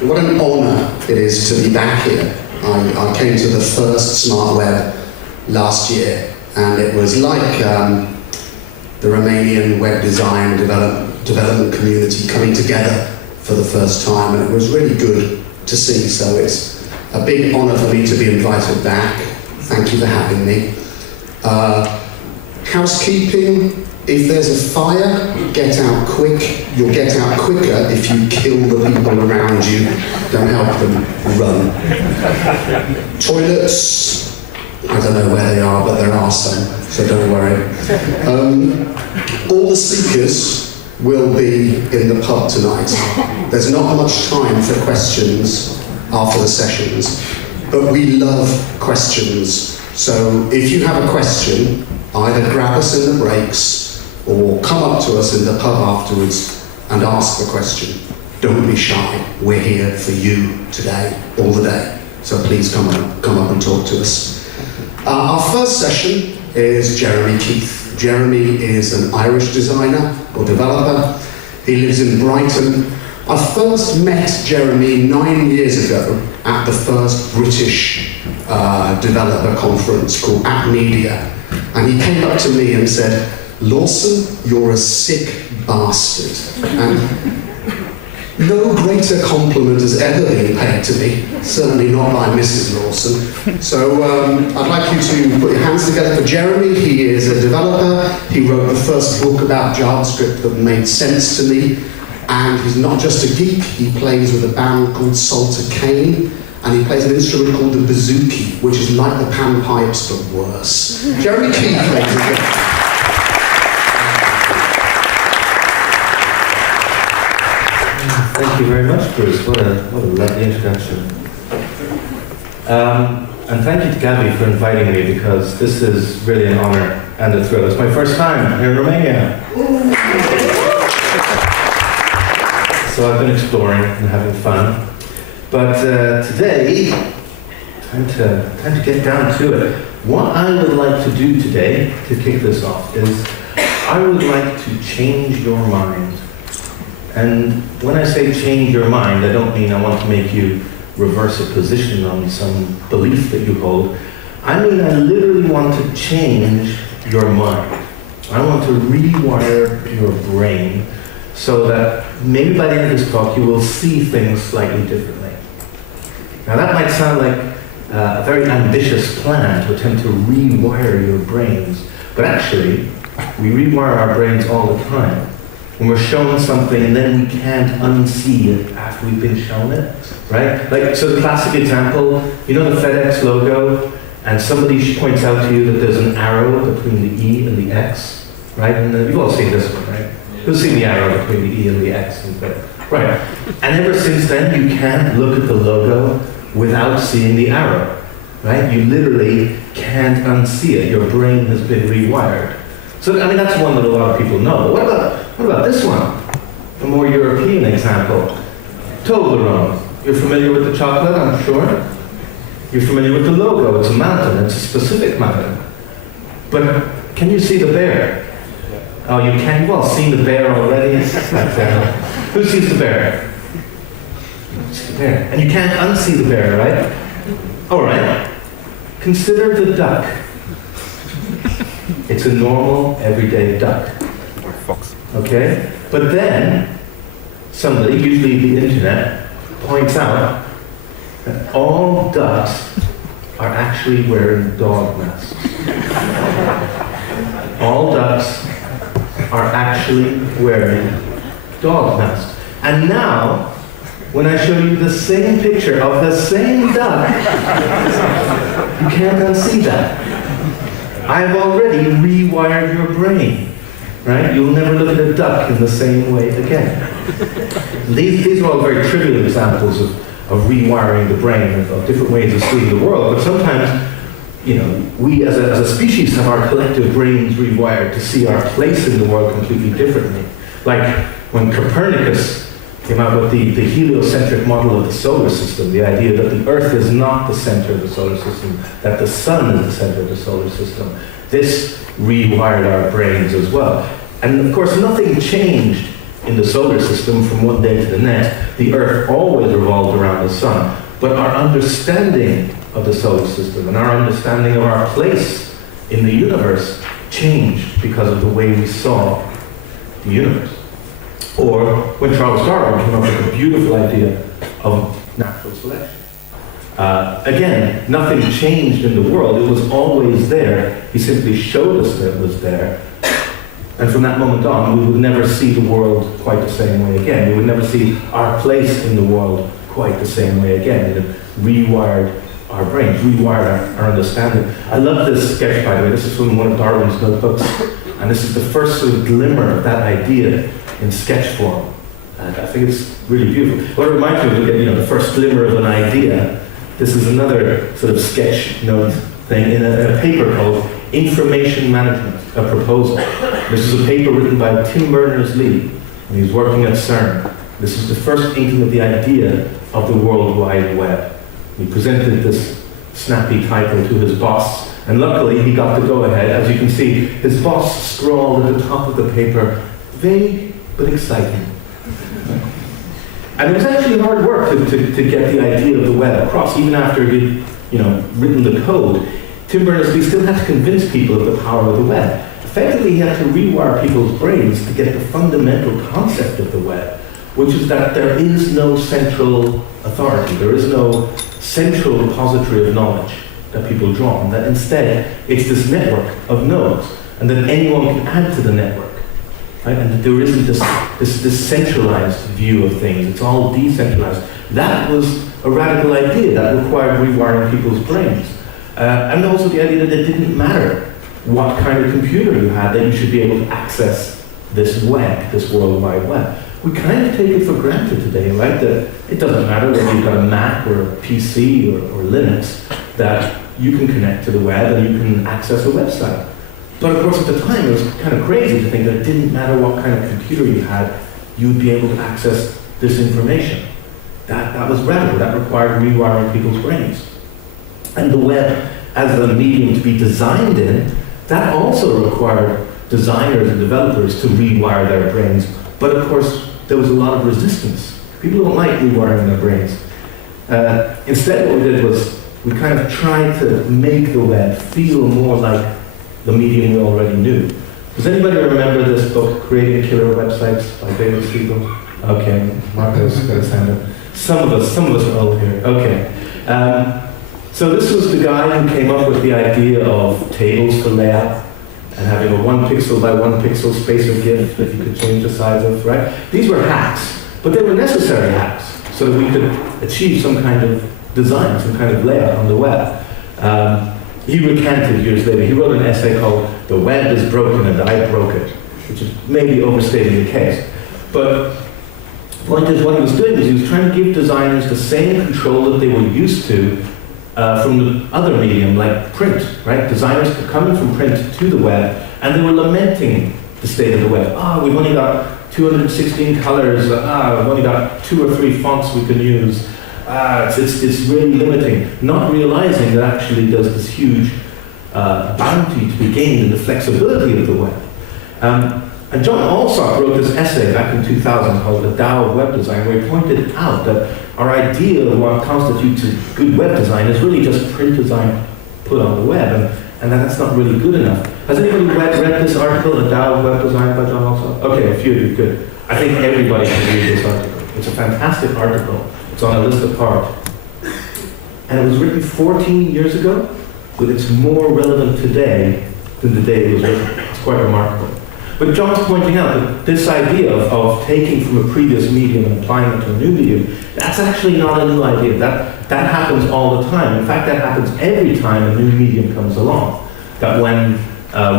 What an honour it is to be back here. I came to the first SmartWeb last year, and it was like the Romanian web design development community coming together for the first time, and it was really good to see. So it's a big honour for me to be invited back. Thank you for having me. Housekeeping. If there's a fire, get out quick. You'll get out quicker if you kill the people around you. Don't help them, run. Toilets, I don't know where they are, but there are some, so don't worry. All the speakers will be in the pub tonight. There's not much time for questions after the sessions, but we love questions. So if you have a question, either grab us in the breaks or come up to us in the pub afterwards and ask the question. Don't be shy. We're here for you today, all the day. So please come up and talk to us. Our first session is Jeremy Keith. Jeremy is an Irish designer or developer. He lives in Brighton. I first met Jeremy 9 years ago at the first British developer conference called App Media. And he came up to me and said, "Lawson, you're a sick bastard." And no greater compliment has ever been paid to me, certainly not by Mrs. Lawson. So I'd like you to put your hands together for Jeremy. He is a developer. He wrote the first book about JavaScript that made sense to me. And he's not just a geek, he plays with a band called Salter Kane, and he plays an instrument called the bouzouki, which is like the panpipes but worse. Jeremy Keith, ladies and gentlemen. Thank you very much, Bruce. What a lovely introduction. And thank you to Gabby for inviting me, because this is really an honour and a thrill. It's my first time in Romania. So I've been exploring and having fun. But today, time to get down to it. What I would like to do today, to kick this off, is I would like to change your mind. And when I say change your mind, I don't mean I want to make you reverse a position on some belief that you hold. I mean I literally want to change your mind. I want to rewire your brain so that maybe by the end of this talk you will see things slightly differently. Now that might sound like a very ambitious plan to attempt to rewire your brains, but actually we rewire our brains all the time. When we're shown something and then we can't unsee it after we've been shown it, right? Like, so the classic example, you know the FedEx logo, and somebody points out to you that there's an arrow between the E and the X, right? And you've all seen this one, right? Who's seen the arrow between the E and the X? Right. And ever since then, you can't look at the logo without seeing the arrow, right? You literally can't unsee it. Your brain has been rewired. So, I mean, that's one that a lot of people know. But what about this one? A more European example. Toblerone. You're familiar with the chocolate, I'm sure. You're familiar with the logo. It's a mountain. It's a specific mountain. But can you see the bear? Oh, you can. You've all seen the bear already. Who sees the bear? The bear. And you can't unsee the bear, right? All right. Consider the duck. It's a normal, everyday duck. Or fox. Okay? But then, somebody, usually the internet, points out that all ducks are actually wearing dog masks. All ducks are actually wearing dog masks. And now, when I show you the same picture of the same duck, you can't unsee that. I've already rewired your brain, right? You'll never look at a duck in the same way again. These are all very trivial examples of rewiring the brain, of different ways of seeing the world, but sometimes, you know, we as a species have our collective brains rewired to see our place in the world completely differently. Like when Copernicus came out with the heliocentric model of the solar system, the idea that the Earth is not the center of the solar system, that the sun is the center of the solar system. This rewired our brains as well. And of course, nothing changed in the solar system from one day to the next. The Earth always revolved around the sun. But our understanding of the solar system and our understanding of our place in the universe changed because of the way we saw the universe. Or when Charles Darwin came up with a beautiful idea of natural selection. Again, nothing changed in the world. It was always there. He simply showed us that it was there. And from that moment on, we would never see the world quite the same way again. We would never see our place in the world quite the same way again. It rewired our brains, rewired our understanding. I love this sketch, by the way. This is from one of Darwin's notebooks. And this is the first sort of glimmer of that idea in sketch form. And I think it's really beautiful. What it reminds me of, the first glimmer of an idea. This is another sort of sketch note thing in a paper called Information Management, a Proposal. This is a paper written by Tim Berners-Lee, and he's working at CERN. This is the first inkling of the idea of the World Wide Web. He presented this snappy title to his boss, and luckily he got the go-ahead. As you can see, his boss scrawled at the top of the paper, vague but exciting. And it was actually hard work to get the idea of the web across, even after he'd written the code. Tim Berners-Lee still had to convince people of the power of the web. Effectively, he had to rewire people's brains to get the fundamental concept of the web, which is that there is no central authority, there is no central repository of knowledge that people draw on, that instead it's this network of nodes, and that anyone can add to the network. Right? And that there isn't this centralized view of things, it's all decentralized. That was a radical idea that required rewiring people's brains. And also the idea that it didn't matter what kind of computer you had, that you should be able to access this web, this World Wide Web. We kind of take it for granted today, right? That it doesn't matter whether you've got a Mac or a PC or Linux, that you can connect to the web and you can access a website. But of course at the time it was kind of crazy to think that it didn't matter what kind of computer you had, you would be able to access this information. That was radical, that required rewiring people's brains. And the web as a medium to be designed in, that also required designers and developers to rewire their brains. But of course, there was a lot of resistance. People don't like rewiring their brains. Instead, what we did was we kind of tried to make the web feel more like the medium we already knew. Does anybody remember this book, Creating Killer Websites by David Siegel? Okay, Marco's going to send it. Some of us are old here. Okay. So this was the guy who came up with the idea of tables for layout and having a 1 pixel by 1 pixel space of GIF that you could change the size of, right? These were hacks, but they were necessary hacks so that we could achieve some kind of design, some kind of layout on the web. He recanted years later. He wrote an essay called "The Web is Broken and I Broke It," which is maybe overstating the case. But the point is, what he was doing is he was trying to give designers the same control that they were used to from the other medium, like print, right? Designers could come in from print to the web, and they were lamenting the state of the web. We've only got 216 colors. We've only got 2 or 3 fonts we can use. It's really limiting, not realizing that actually there's this huge bounty to be gained in the flexibility of the web. And John Alsop wrote this essay back in 2000 called The Tao of Web Design, where he pointed out that our idea of what constitutes a good web design is really just print design put on the web, and that's not really good enough. Has anybody read this article, The Tao of Web Design by John Alsop? Okay, a few of you, good. I think everybody should read this article. It's a fantastic article. It's on a list apart. And it was written 14 years ago, but it's more relevant today than the day it was written. It's quite remarkable. But John's pointing out that this idea of taking from a previous medium and applying it to a new medium, that's actually not a new idea. That happens all the time. In fact, that happens every time a new medium comes along. That when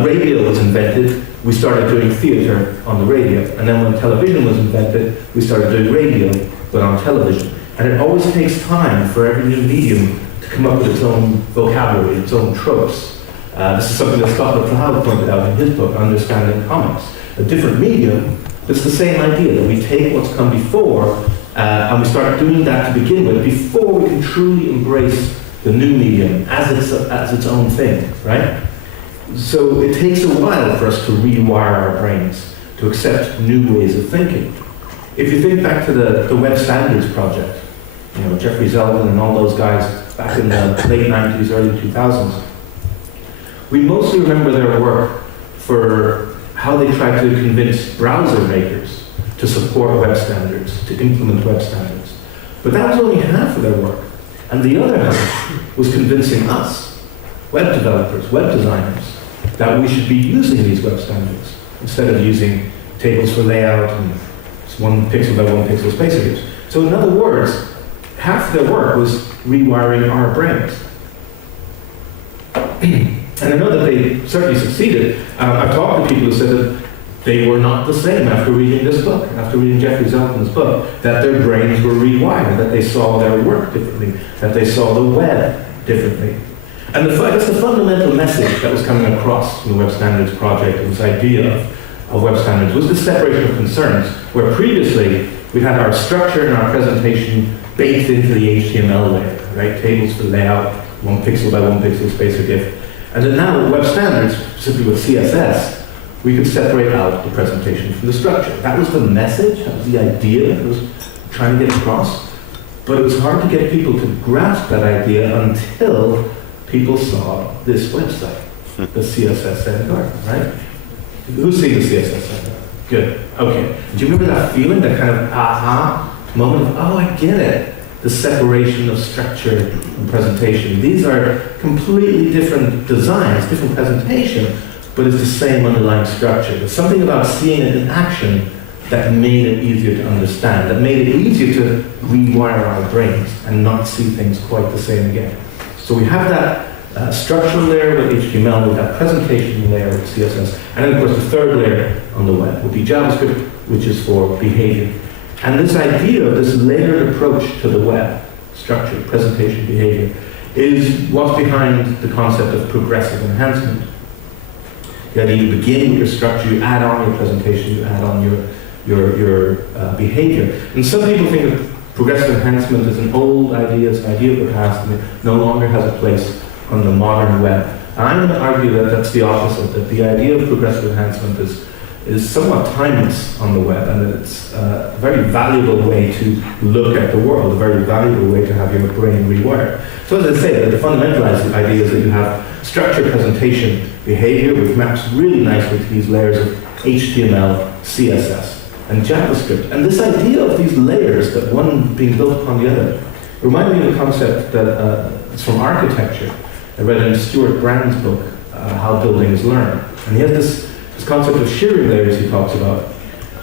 radio was invented, we started doing theater on the radio. And then when television was invented, we started doing radio, but on television. And it always takes time for every new medium to come up with its own vocabulary, its own tropes. This is something that Scott McCloud pointed out in his book, Understanding Comics. A different medium, it's the same idea, that we take what's come before and we start doing that to begin with before we can truly embrace the new medium as its own thing, right? So it takes a while for us to rewire our brains, to accept new ways of thinking. If you think back to the Web Standards Project, Jeffrey Zeldin and all those guys back in the late 90s, early 2000s, we mostly remember their work for how they tried to convince browser makers to support web standards, to implement web standards. But that was only half of their work. And the other half was convincing us, web developers, web designers, that we should be using these web standards instead of using tables for layout and 1 pixel by 1 pixel space. So in other words, half their work was rewiring our brains. And I know that they certainly succeeded. I've talked to people who said that they were not the same after reading this book, after reading Jeffrey Zeldin's book, that their brains were rewired, that they saw their work differently, that they saw the web differently. And that's the fundamental message that was coming across from the Web Standards Project, and this idea of web standards, was the separation of concerns, where previously we had our structure and our presentation baked into the HTML layer, right? Tables for layout, 1 pixel by 1 pixel space or diff. And then now with web standards, specifically with CSS, we could separate out the presentation from the structure. That was the message, that was the idea that was trying to get across. But it was hard to get people to grasp that idea until people saw this website, the CSS Garden, right? Who's seen the CSS Garden? Good, okay. Do you remember that feeling, that kind of aha moment of, oh, I get it. The separation of structure and presentation. These are completely different designs, different presentation, but it's the same underlying structure. There's something about seeing it in action that made it easier to understand, that made it easier to rewire our brains and not see things quite the same again. So we have that structural layer with HTML, with that presentation layer with CSS, and then of course the third layer on the web would be JavaScript, which is for behavior. And this idea of this layered approach to the web, structure, presentation, behavior, is what's behind the concept of progressive enhancement. The idea you begin with your structure, you add on your presentation, you add on your behavior. And some people think of progressive enhancement as an old idea, it's an idea of the past, and it no longer has a place on the modern web. And I'm going to argue that that's the opposite, that the idea of progressive enhancement is somewhat timeless on the web, and that it's a very valuable way to look at the world, a very valuable way to have your brain rewired. So as I say, the fundamental idea is that you have structure, presentation, behavior, which maps really nicely to these layers of HTML, CSS, and JavaScript. And this idea of these layers, that one being built upon the other, reminded me of a concept that it's from architecture. I read in Stuart Brand's book, How Buildings Learn. And he has this concept of shearing layers he talks about.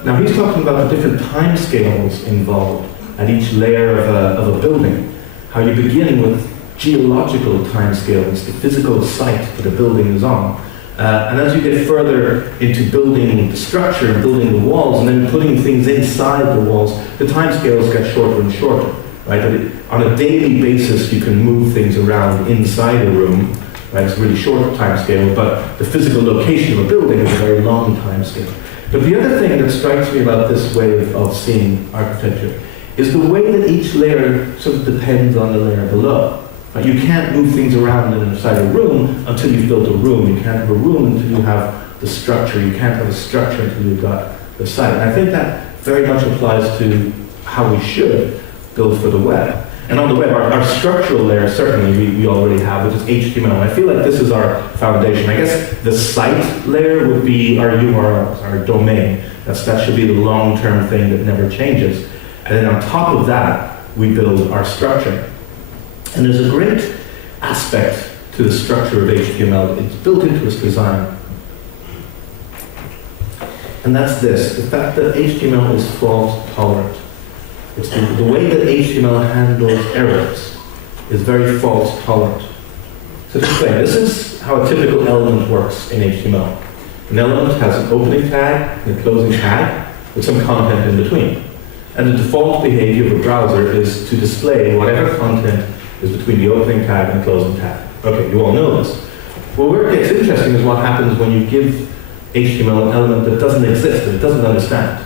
Now he's talking about the different time scales involved at each layer of a building. How you begin with geological time scales, the physical site that a building is on. And as you get further into building the structure and building the walls and then putting things inside the walls, the time scales get shorter and shorter. Right? On a daily basis you can move things around inside a room. Right, it's a really short time scale, but the physical location of a building is a very long time scale. But the other thing that strikes me about this way of seeing architecture is the way that each layer sort of depends on the layer below. Right, you can't move things around inside a room until you've built a room. You can't have a room until you have the structure. You can't have a structure until you've got the site. And I think that very much applies to how we should build for the web. And on the web, our structural layer, certainly we already have, which is HTML. I feel like this is our foundation. I guess the site layer would be our URLs, our domain. That should be the long-term thing that never changes. And then on top of that, we build our structure. And there's a great aspect to the structure of HTML. It's built into its design. And that's this, the fact that HTML is fault tolerant. It's the way that HTML handles errors is very fault tolerant. So to explain, this is how a typical element works in HTML. An element has an opening tag and a closing tag with some content in between. And the default behavior of a browser is to display whatever content is between the opening tag and the closing tag. Okay, you all know this. Well, where it gets interesting is what happens when you give HTML an element that doesn't exist, that it doesn't understand.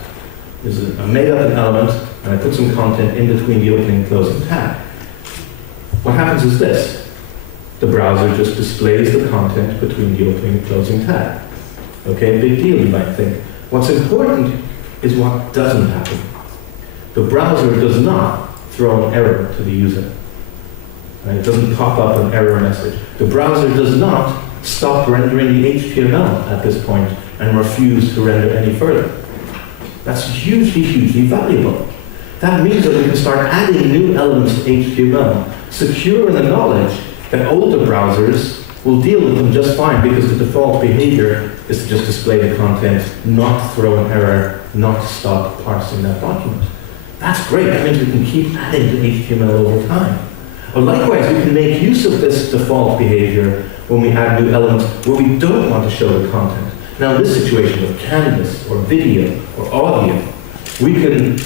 There's a made-up element, and I put some content in between the opening and closing tag. What happens is this. The browser just displays the content between the opening and closing tag. Okay, big deal, you might think. What's important is what doesn't happen. The browser does not throw an error to the user. Right? It doesn't pop up an error message. The browser does not stop rendering the HTML at this point and refuse to render any further. That's hugely, hugely valuable. That means that we can start adding new elements to HTML, secure in the knowledge that older browsers will deal with them just fine because the default behavior is to just display the content, not throw an error, not stop parsing that document. That's great. That means we can keep adding to HTML over time. But likewise, we can make use of this default behavior when we add new elements where we don't want to show the content. Now, in this situation with canvas or video or audio, we can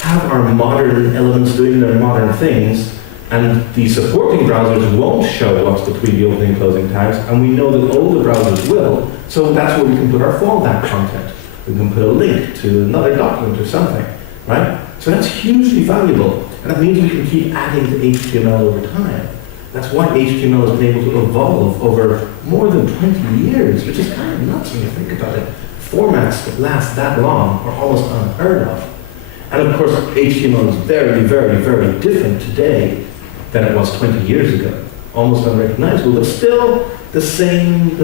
have our modern elements doing their modern things, and the supporting browsers won't show what's between the opening and closing tags, and we know that older browsers will, so that's where we can put our fallback content. We can put a link to another document or something, right? So that's hugely valuable, and that means we can keep adding to HTML over time. That's why HTML has been able to evolve over more than 20 years, which is kind of nuts when you think about it. Formats that last that long are almost unheard of. And of course, HTML is very, very, very different today than it was 20 years ago. Almost unrecognizable, but still the same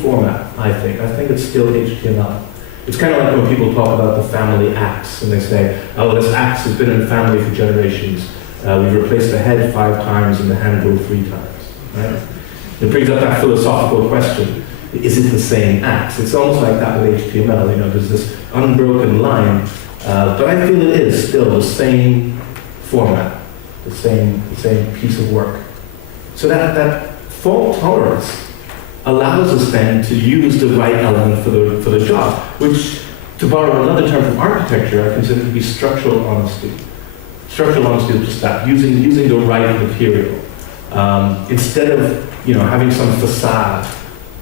format, I think. I think it's still HTML. It's kind of like when people talk about the family axe, and they say, oh, this axe has been in the family for generations. We've replaced the head 5 times and the handle 3 times. Right? It brings up that philosophical question. Is it the same axe? It's almost like that with HTML. You know, there's this unbroken line, but I feel it is still the same format, the same piece of work. So that fault tolerance allows us then to use the right element for the job, which, to borrow another term from architecture, I consider to be structural honesty. Structural honesty is just that, using the right material. Instead of having some facade,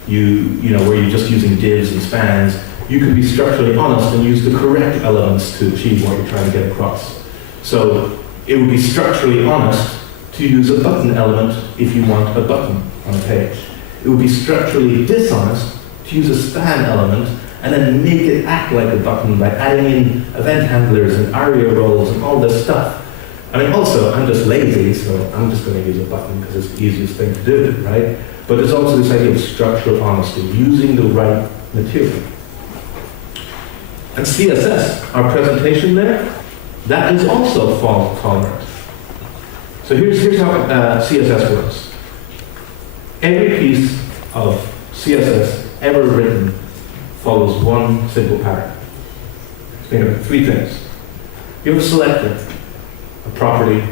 where you're just using divs and spans, you can be structurally honest and use the correct elements to achieve what you're trying to get across. So it would be structurally honest to use a button element if you want a button on a page. It would be structurally dishonest to use a span element and then make it act like a button by adding in event handlers and ARIA roles and all this stuff. I mean, also, I'm just lazy, so I'm just going to use a button because it's the easiest thing to do, right? But there's also this idea of structural honesty, using the right material. And CSS, our presentation there, that is also fault tolerant. So here's how CSS works. Every piece of CSS ever written follows one simple pattern. Think of 3 things. You have a selector, a property,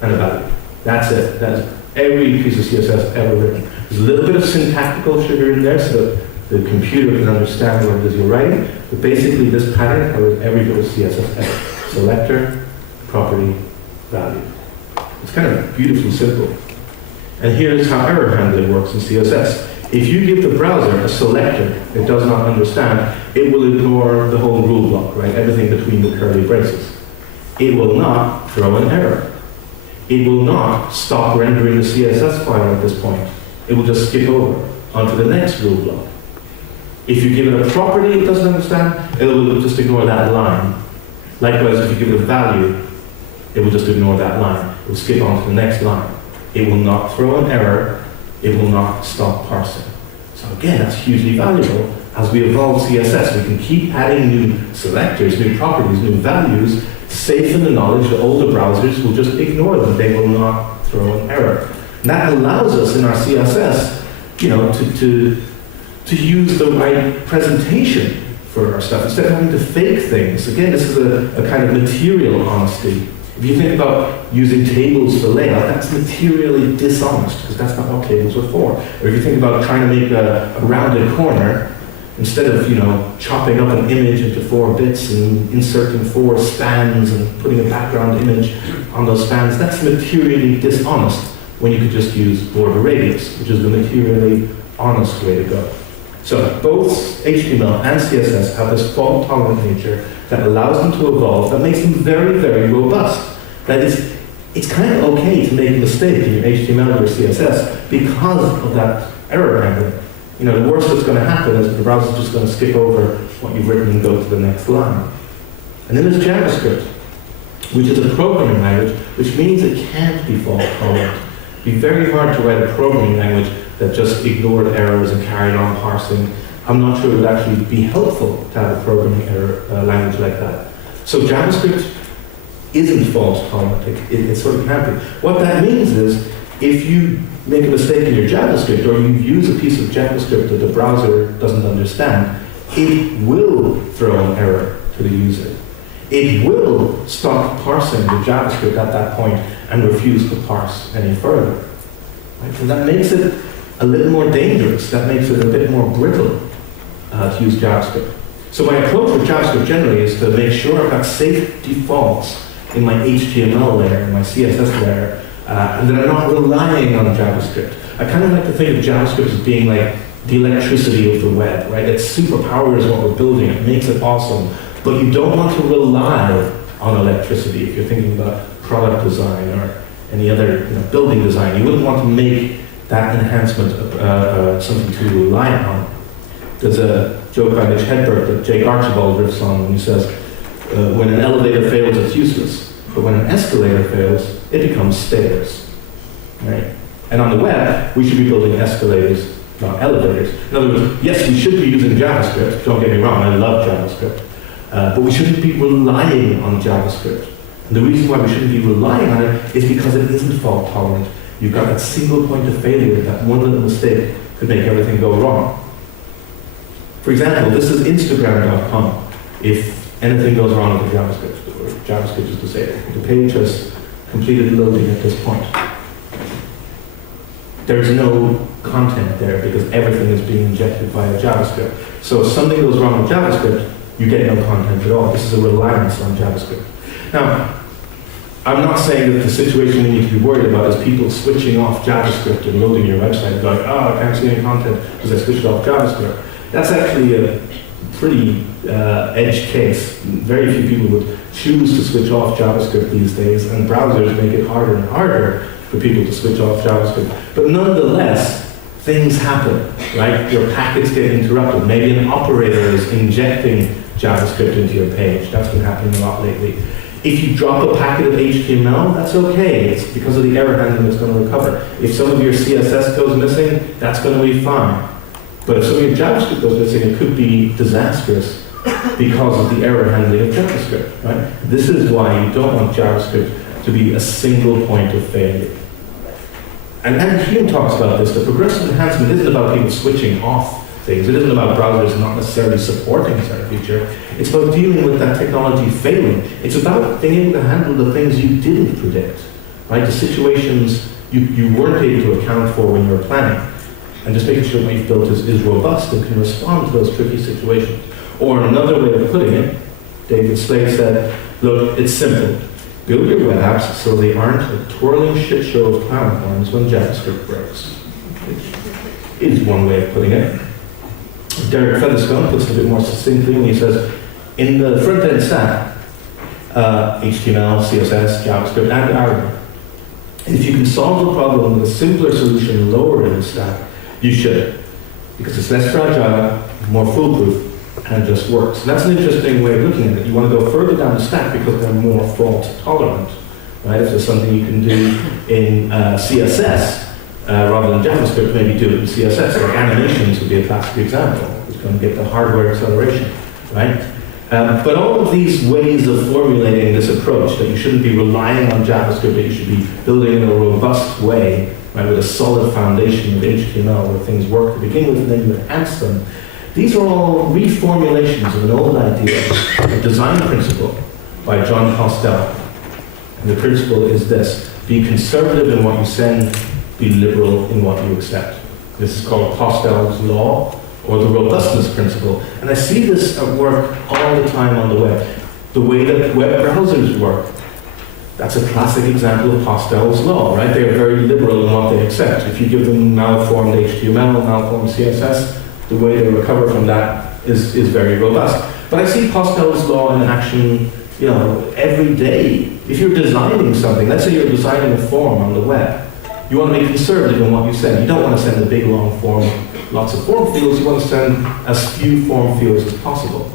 and a value. That's it. That's every piece of CSS ever written. There's a little bit of syntactical sugar in there so that the computer can understand what it is you're writing, but basically this pattern covers every bit of CSS ever. Selector, property, value. It's kind of beautifully simple. And here's how error handling works in CSS. If you give the browser a selector it does not understand, it will ignore the whole rule block, right? Everything between the curly braces. It will not throw an error. It will not stop rendering the CSS file at this point. It will just skip over onto the next rule block. If you give it a property it doesn't understand, it will just ignore that line. Likewise, if you give it a value, it will just ignore that line. It will skip on to the next line. It will not throw an error. It will not stop parsing. So again, that's hugely valuable. As we evolve CSS, we can keep adding new selectors, new properties, new values, safe in the knowledge that older browsers will just ignore them. They will not throw an error. And that allows us in our CSS, to use the right presentation for our stuff instead of having to fake things. Again, this is a kind of material honesty. If you think about using tables for layout, that's materially dishonest because that's not what tables are for. Or if you think about trying to make a rounded corner, instead of chopping up an image into 4 bits and inserting 4 spans and putting a background image on those spans, that's materially dishonest when you could just use border radius, which is the materially honest way to go. So both HTML and CSS have this fault-tolerant nature that allows them to evolve, that makes them very, very robust. That is, it's kind of okay to make a mistake in your HTML or your CSS because of that error handling. the worst that's going to happen is the browser's just going to skip over what you've written and go to the next line. And then there's JavaScript, which is a programming language, which means it can't be fault tolerant. It'd be very hard to write a programming language that just ignored errors and carried on parsing. I'm not sure it would actually be helpful to have a programming language like that. So JavaScript isn't fault tolerant. It sort of can't be. What that means is, if you make a mistake in your JavaScript, or you use a piece of JavaScript that the browser doesn't understand, it will throw an error to the user. It will stop parsing the JavaScript at that point and refuse to parse any further. Right? And that makes it a little more dangerous. That makes it a bit more brittle to use JavaScript. So my approach with JavaScript generally is to make sure I've got safe defaults in my HTML layer, in my CSS layer, and that I'm not relying on JavaScript. I kind of like to think of JavaScript as being like the electricity of the web, right? It superpowers what we're building, it makes it awesome, but you don't want to rely on electricity if you're thinking about product design or any other building design. You wouldn't want to make that enhancement something to rely on. There's a joke by Mitch Hedberg that Jake Archibald riffs on when he says, when an elevator fails, it's useless, but when an escalator fails, it becomes stairs. Right? And on the web, we should be building escalators, not elevators. In other words, yes, we should be using JavaScript. Don't get me wrong, I love JavaScript. But we shouldn't be relying on JavaScript. And the reason why we shouldn't be relying on it is because it isn't fault tolerant. You've got that single point of failure, that one little mistake could make everything go wrong. For example, this is Instagram.com. If anything goes wrong with the JavaScript, or JavaScript is disabled, the page has completed loading at this point. There's no content there because everything is being injected via JavaScript. So if something goes wrong with JavaScript, you get no content at all. This is a reliance on JavaScript. Now, I'm not saying that the situation we need to be worried about is people switching off JavaScript and loading your website and going, oh, I can't see any content because I switched off JavaScript. That's actually a pretty edge case. Very few people would choose to switch off JavaScript these days, and browsers make it harder and harder for people to switch off JavaScript. But nonetheless, things happen, right? Your packets get interrupted. Maybe an operator is injecting JavaScript into your page. That's been happening a lot lately. If you drop a packet of HTML, that's okay. It's because of the error handling it's going to recover. If some of your CSS goes missing, that's going to be fine. But if some of your JavaScript goes missing, it could be disastrous because of the error handling of JavaScript, right? This is why you don't want JavaScript to be a single point of failure. And Hume talks about this. The progressive enhancement isn't about people switching off things. It isn't about browsers not necessarily supporting a certain feature. It's about dealing with that technology failing. It's about being able to handle the things you didn't predict, right? The situations you weren't able to account for when you were planning. And just making sure what you've built is robust and can respond to those tricky situations. Or another way of putting it, David Slade said, look, it's simple. Build your web apps so they aren't a twirling shit show of clown horns when JavaScript breaks. Which is one way of putting it. Derek Featherstone puts it a bit more succinctly when he says, in the front-end stack, HTML, CSS, JavaScript, and Arabic, if you can solve the problem with a simpler solution lower in the stack, you should, because it's less fragile, more foolproof, and it just works. And that's an interesting way of looking at it. You want to go further down the stack because they're more fault tolerant, right? If there's something you can do in CSS rather than JavaScript, maybe do it in CSS. Or animations would be a classic example. It's going to get the hardware acceleration, right? But all of these ways of formulating this approach, that you shouldn't be relying on JavaScript, that you should be building in a robust way, right, with a solid foundation of HTML where things work to begin with and then you enhance them. These are all reformulations of an old idea, a design principle by John Postel. And the principle is this: be conservative in what you send, be liberal in what you accept. This is called Postel's law, or the robustness principle. And I see this at work all the time on the web. The way that web browsers work. That's a classic example of Postel's law, right? They are very liberal in what they accept. If you give them malformed HTML, malformed CSS, the way they recover from that is very robust. But I see Postel's law in action, every day. If you're designing something, let's say you're designing a form on the web, you want to be conservative in what you send. You don't want to send a big long form lots of form fields, you want to send as few form fields as possible.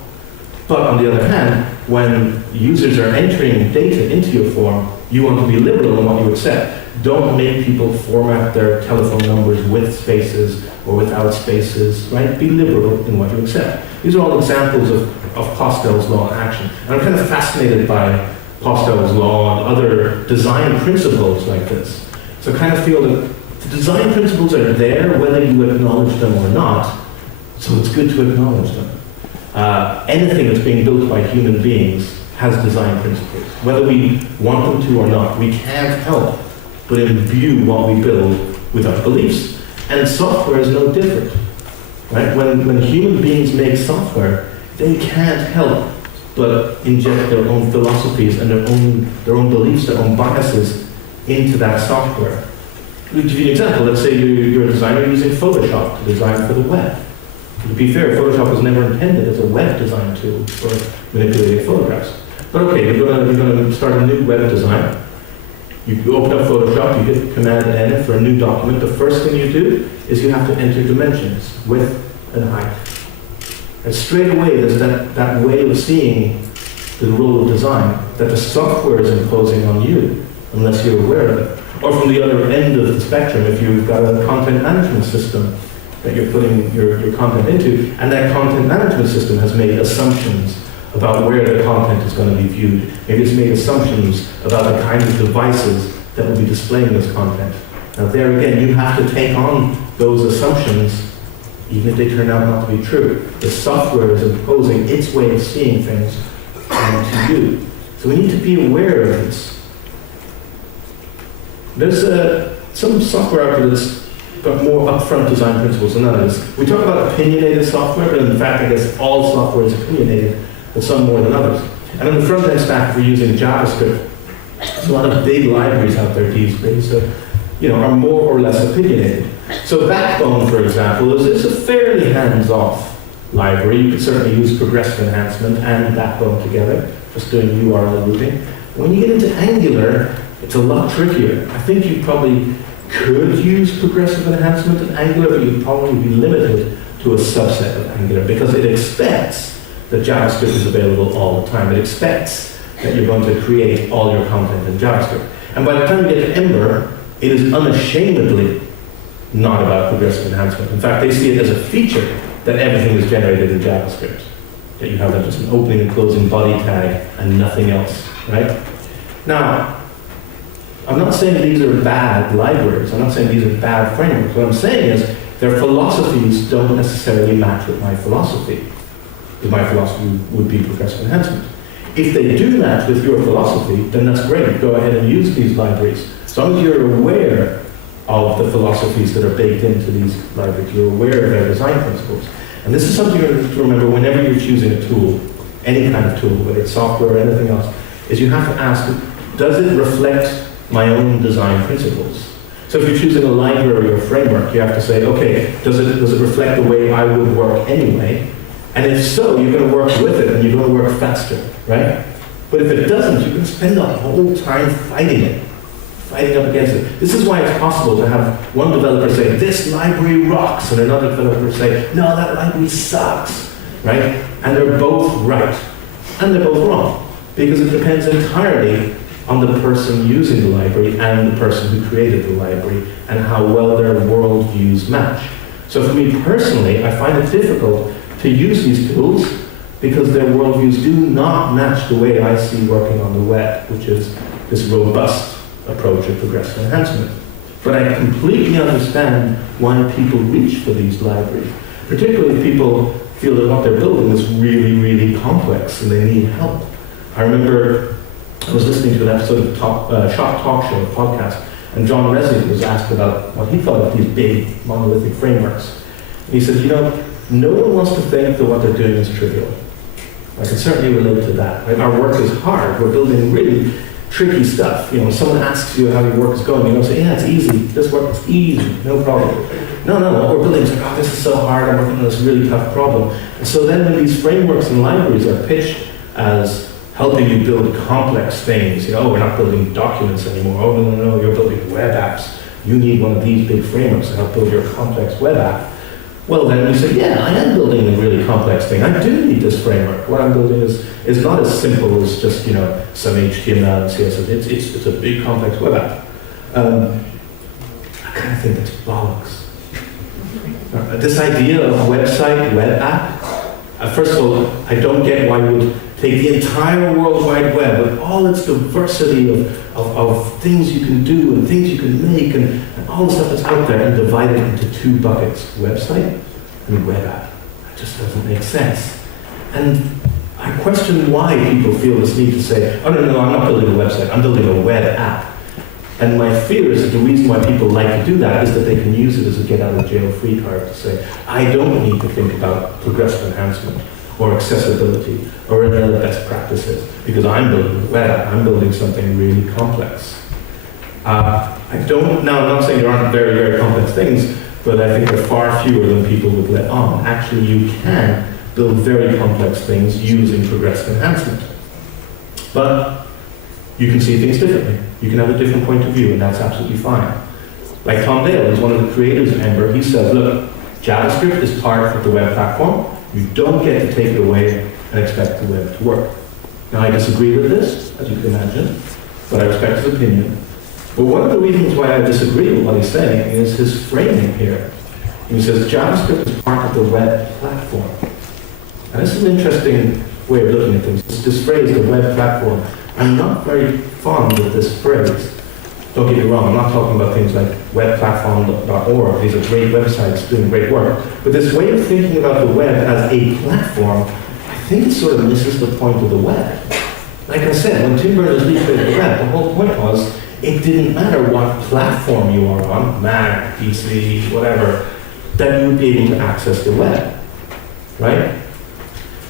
But on the other hand, when users are entering data into your form, you want to be liberal in what you accept. Don't make people format their telephone numbers with spaces or without spaces, right? Be liberal in what you accept. These are all examples of Postel's law in action. And I'm kind of fascinated by Postel's law and other design principles like this. So I kind of feel that the design principles are there whether you acknowledge them or not, so it's good to acknowledge them. Anything that's being built by human beings has design principles. Whether we want them to or not, we can't help but imbue what we build with our beliefs. And software is no different. Right? When human beings make software, they can't help but inject their own philosophies and their own beliefs, their own biases into that software. To give you an example, let's say you're a designer using Photoshop to design for the web. To be fair, Photoshop was never intended as a web design tool for manipulating photographs. But okay, you're going to start a new web design. You open up Photoshop, you hit Command N for a new document. The first thing you do is you have to enter dimensions, width and height. And straight away, there's that way of seeing the role of design that the software is imposing on you, unless you're aware of it. Or from the other end of the spectrum, if you've got a content management system that you're putting your content into, and that content management system has made assumptions about where the content is going to be viewed. Maybe it's made assumptions about the kind of devices that will be displaying this content. Now there again, you have to take on those assumptions even if they turn out not to be true. The software is imposing its way of seeing things onto you. So we need to be aware of this. There's some software out there that's got more upfront design principles than others. We talk about opinionated software, but in fact I guess all software is opinionated, but some more than others. And on the front end stack, we're using JavaScript. There's a lot of big libraries out there these days that are more or less opinionated. So Backbone, for example, is a fairly hands-off library. You could certainly use progressive enhancement and Backbone together, just doing URL routing. When you get into Angular, it's a lot trickier. I think you probably could use progressive enhancement in Angular, but you'd probably be limited to a subset of Angular because it expects that JavaScript is available all the time. It expects that you're going to create all your content in JavaScript. And by the time you get to Ember, it is unashamedly not about progressive enhancement. In fact, they see it as a feature that everything is generated in JavaScript. That you have just an opening and closing body tag and nothing else, right? Now, I'm not saying these are bad libraries. I'm not saying these are bad frameworks. What I'm saying is their philosophies don't necessarily match with my philosophy. Because my philosophy would be progressive enhancement. If they do match with your philosophy, then that's great. Go ahead and use these libraries. As long as you're aware of the philosophies that are baked into these libraries, you're aware of their design principles. And this is something you have to remember whenever you're choosing a tool, any kind of tool, whether it's software or anything else, is you have to ask, does it reflect my own design principles? So if you're choosing a library or framework, you have to say, okay, does it reflect the way I would work anyway? And if so, you're going to work with it and you're going to work faster, right? But if it doesn't, you're going to spend the whole time fighting up against it. This is why it's possible to have one developer say, this library rocks, and another developer say, no, that library sucks, right? And they're both right, and they're both wrong, because it depends entirely on the person using the library and the person who created the library and how well their worldviews match. So for me personally, I find it difficult to use these tools because their worldviews do not match the way I see working on the web, which is this robust approach of progressive enhancement. But I completely understand why people reach for these libraries, particularly if people feel that what they're building is really, really complex and they need help. I remember I was listening to an episode of Shop Talk Show, a podcast, and John Resnick was asked about what he thought of these big monolithic frameworks. And he said, no one wants to think that what they're doing is trivial. I can certainly relate to that. Right? Our work is hard. We're building really tricky stuff. When someone asks you how your work is going, you don't say, yeah, it's easy. This work is easy, no problem. No, what we're building is like, oh, this is so hard. I'm working on this really tough problem. And so then when these frameworks and libraries are pitched as helping you build complex things, we're not building documents anymore. Oh, no, you're building web apps. You need one of these big frameworks to help build your complex web app. Well, then we say, yeah, I am building a really complex thing. I do need this framework. What I'm building is not as simple as just, some HTML and CSS. It's a big, complex web app. I kind of think that's bollocks. This idea of website, web app, first of all, I don't get why we would take the entire World Wide Web with all its diversity of things you can do and things you can make and all the stuff that's out there and divide it into two buckets, website and web app. That just doesn't make sense. And I question why people feel this need to say, oh no, I'm not building a website, I'm building a web app. And my fear is that the reason why people like to do that is that they can use it as a get-out-of-jail-free card to say, I don't need to think about progressive enhancement or accessibility or any other best practices because I'm building a web app, I'm building something really complex. I'm not saying there aren't very, very complex things, but I think there are far fewer than people would let on. Actually, you can build very complex things using progressive enhancement. But you can see things differently. You can have a different point of view, and that's absolutely fine. Like Tom Dale, who's one of the creators of Ember, he says, look, JavaScript is part of the web platform. You don't get to take it away and expect the web to work. Now, I disagree with this, as you can imagine, but I respect his opinion. But one of the reasons why I disagree with what he's saying is his framing here. He says JavaScript is part of the web platform. And this is an interesting way of looking at things. This phrase, the web platform, I'm not very fond of this phrase. Don't get me wrong, I'm not talking about things like webplatform.org. These are great websites doing great work. But this way of thinking about the web as a platform, I think it sort of misses the point of the web. Like I said, when Tim Berners-Lee created the web, the whole point was it didn't matter what platform you are on, Mac, PC, whatever, that you would be able to access the web, right?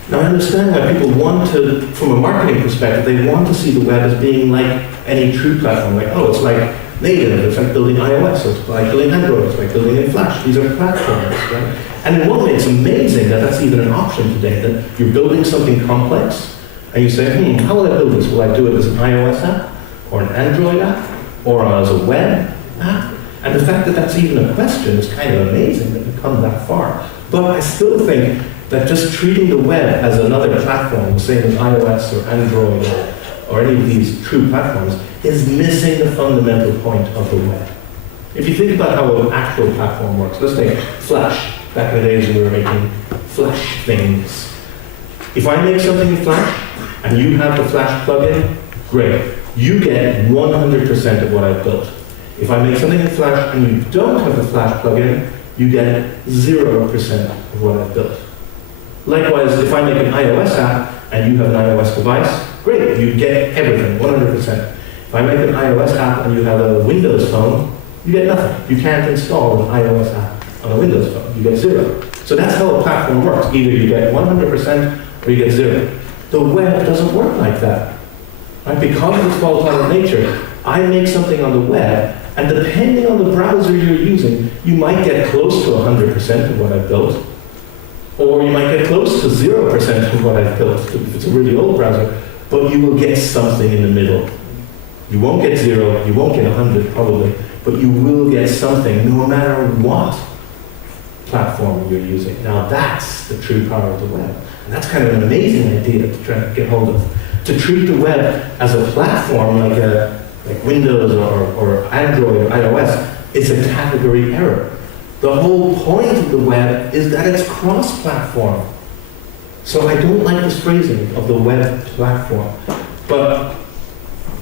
Now I understand why people want to, from a marketing perspective, they want to see the web as being like any true platform, like, oh, it's like native, it's like building iOS, it's like building Android, it's like building in Flash. These are platforms, right? And in one way, it's amazing that that's even an option today, that you're building something complex, and you say, how will I build this? Will I do it as an iOS app, or an Android app, or as a web app? And the fact that that's even a question is kind of amazing that we've come that far. But I still think that just treating the web as another platform, the same as iOS or Android or any of these true platforms, is missing the fundamental point of the web. If you think about how an actual platform works, let's take Flash, back in the days when we were making Flash things. If I make something in Flash, and you have the Flash plugin, great. You get 100% of what I've built. If I make something in Flash and you don't have the Flash plugin, you get 0% of what I've built. Likewise, if I make an iOS app and you have an iOS device, great, you get everything, 100%. If I make an iOS app and you have a Windows phone, you get nothing. You can't install an iOS app on a Windows phone. You get 0. So that's how a platform works. Either you get 100% or you get 0. The web doesn't work like that. Right? Because of its volatile nature, I make something on the web, and depending on the browser you're using, you might get close to 100% of what I've built, or you might get close to 0% of what I've built if it's a really old browser, but you will get something in the middle. You won't get 0, you won't get 100 probably, but you will get something no matter what platform you're using. Now that's the true power of the web. And that's kind of an amazing idea to try to get hold of. To treat the web as a platform like Windows or Android or iOS is a category error. The whole point of the web is that it's cross-platform. So I don't like this phrasing of the web platform. But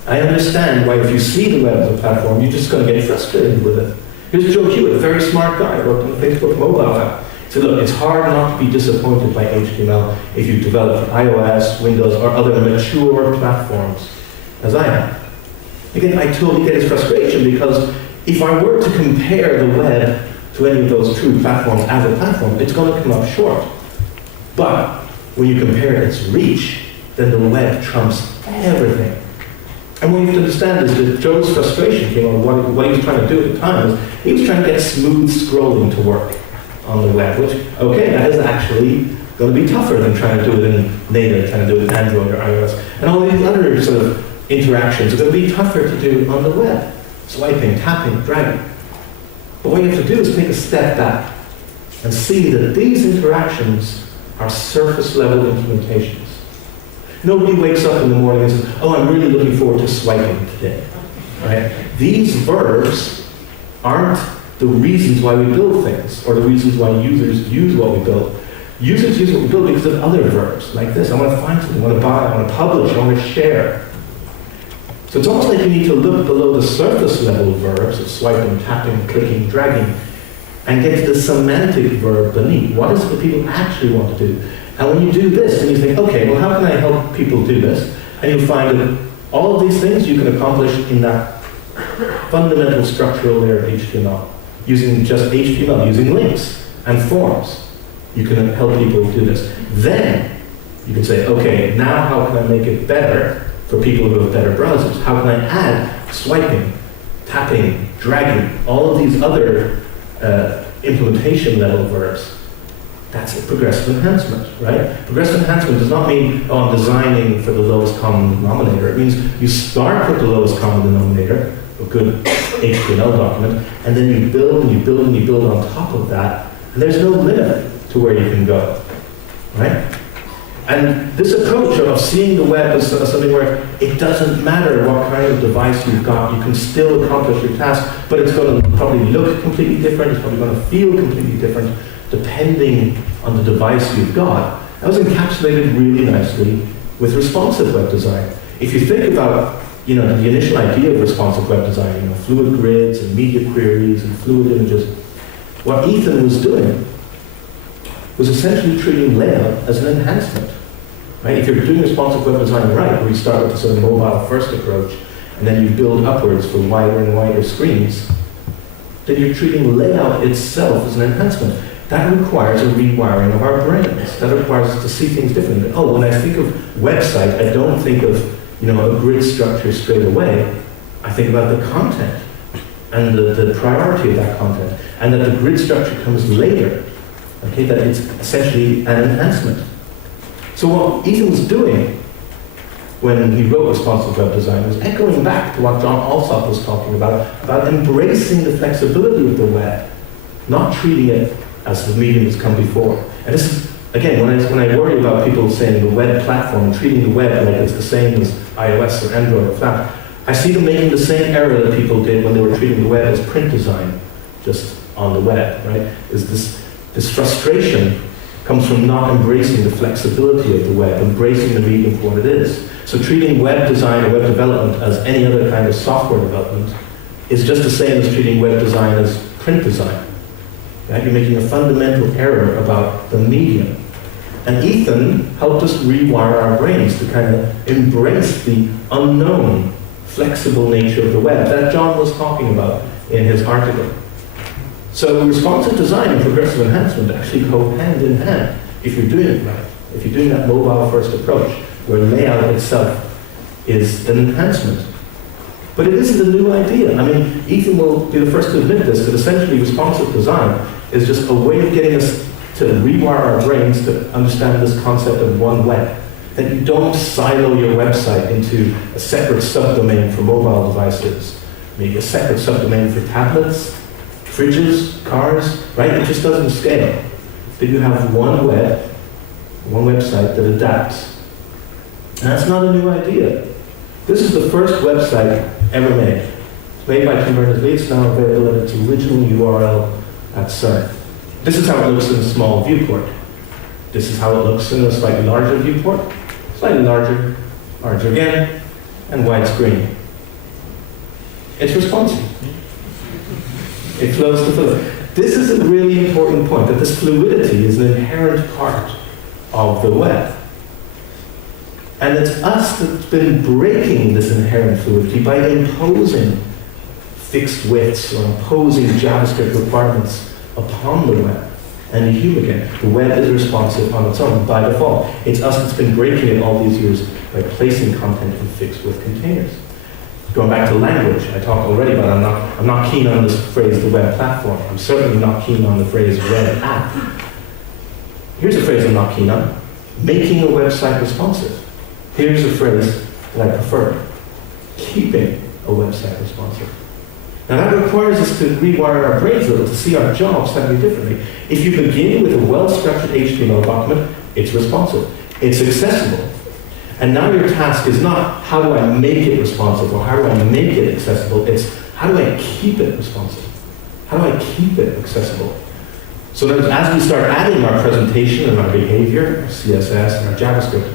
I understand why if you see the web as a platform, you're just going to get frustrated with it. Here's Joe Hewitt, a very smart guy, wrote on the Facebook mobile app. He said, look, it's hard not to be disappointed by HTML if you develop iOS, Windows, or other mature platforms, as I am. Again, I totally get his frustration because if I were to compare the web to any of those true platforms as a platform, it's going to come up short. But when you compare its reach, then the web trumps everything. And what you have to understand is that Joe's frustration came on what he was trying to do at the time is he was trying to get smooth scrolling to work on the web, which, okay, that is actually going to be tougher than trying to do it in native, trying to do it in Android or iOS. And all these other sort of interactions are going to be tougher to do on the web. Swiping, tapping, dragging. But what you have to do is take a step back and see that these interactions are surface level implementations. Nobody wakes up in the morning and says, oh, I'm really looking forward to swiping today. Right? These verbs aren't the reasons why we build things, or the reasons why users use what we build. Users use what we build because of other verbs, like this. I want to find something, I want to buy, I want to publish, I want to share. So it's almost like you need to look below the surface level verbs of swiping, tapping, clicking, dragging, and get to the semantic verb beneath. What is it that people actually want to do? And when you do this, then you think, okay, well, how can I help people do this? And you'll find that all of these things you can accomplish in that fundamental structural layer of HTML, using just HTML, using links and forms. You can help people do this. Then you can say, okay, now how can I make it better for people who have better browsers? How can I add swiping, tapping, dragging, all of these other implementation level verbs? That's a progressive enhancement, right? Progressive enhancement does not mean, oh, I'm designing for the lowest common denominator. It means you start with the lowest common denominator, a good HTML document, and then you build and you build and you build on top of that, and there's no limit to where you can go, right? And this approach of seeing the web as something where it doesn't matter what kind of device you've got, you can still accomplish your task, but it's going to probably look completely different, it's probably going to feel completely different, depending on the device you've got. That was encapsulated really nicely with responsive web design. If you think about, the initial idea of responsive web design, fluid grids and media queries and fluid images, what Ethan was doing was essentially treating layout as an enhancement. Right? If you're doing responsive web design right, where you start with the sort of mobile-first approach, and then you build upwards for wider and wider screens, then you're treating layout itself as an enhancement. That requires a rewiring of our brains. That requires us to see things differently. Oh, when I think of website, I don't think of a grid structure straight away. I think about the content and the priority of that content, and that the grid structure comes later. Okay, that it's essentially an enhancement. So what Ethan was doing when he wrote responsive web design was echoing back to what John Alsop was talking about embracing the flexibility of the web, not treating it as the medium that's come before. And this is, again, when I worry about people saying the web platform, treating the web like it's the same as iOS or Android or Flash, I see them making the same error that people did when they were treating the web as print design, just on the web, right? Is this frustration comes from not embracing the flexibility of the web, embracing the medium for what it is. So treating web design or web development as any other kind of software development is just the same as treating web design as print design. Right? You're making a fundamental error about the medium. And Ethan helped us rewire our brains to kind of embrace the unknown, flexible nature of the web that John was talking about in his article. So responsive design and progressive enhancement actually go hand in hand if you're doing it right. If you're doing that mobile-first approach, where layout itself is an enhancement. But it isn't a new idea. I mean, Ethan will be the first to admit this, that essentially responsive design is just a way of getting us to rewire our brains to understand this concept of one web. That you don't silo your website into a separate subdomain for mobile devices, maybe a separate subdomain for tablets, fridges, cars, right? It just doesn't scale. That you have one website that adapts. And that's not a new idea. This is the first website ever made. It's made by Tim Berners-Lee. It's now available at its original URL at CERN. This is how it looks in a small viewport. This is how it looks in a slightly larger viewport. Slightly larger, larger again, and widescreen. It's responsive. It flows to fluid. This is a really important point, that this fluidity is an inherent part of the web. And it's us that's been breaking this inherent fluidity by imposing fixed widths or imposing JavaScript requirements upon the web. And you again, the web is responsive on its own by default. It's us that's been breaking it all these years by placing content in fixed width containers. Going back to language, I talked already about I'm not keen on this phrase, the web platform. I'm certainly not keen on the phrase web app. Here's a phrase I'm not keen on: making a website responsive. Here's a phrase that I prefer: keeping a website responsive. Now that requires us to rewire our brains a little to see our job slightly differently. If you begin with a well-structured HTML document, it's responsive, it's accessible. And now your task is not how do I make it responsive or how do I make it accessible, it's how do I keep it responsive? How do I keep it accessible? So that as we start adding our presentation and our behavior, our CSS and our JavaScript,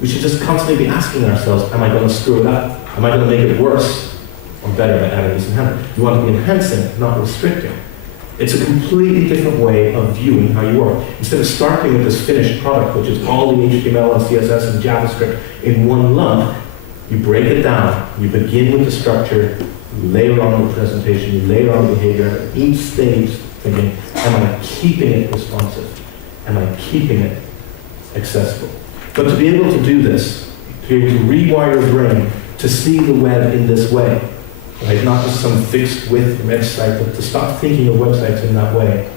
we should just constantly be asking ourselves, am I going to screw it up? Am I going to make it worse or better by adding this enhancement? You want to be enhancing, not restricting. It's a completely different way of viewing how you work. Instead of starting with this finished product, which is all the HTML and CSS and JavaScript in one lump, you break it down. You begin with the structure, you layer on the presentation, you layer on the behavior, each stage thinking, am I keeping it responsive? Am I keeping it accessible? But to be able to do this, to be able to rewire your brain to see the web in this way, right? Not just some fixed width website, but to stop thinking of websites in that way,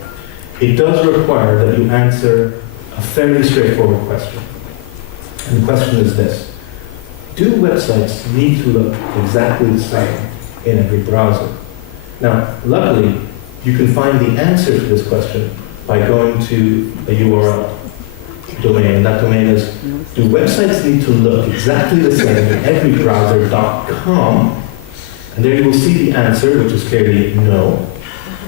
it does require that you answer a fairly straightforward question. And the question is this: do websites need to look exactly the same in every browser? Now, luckily, you can find the answer to this question by going to a URL domain. That domain is, do websites need to look exactly the same in every browser.com? And there you will see the answer, which is clearly no.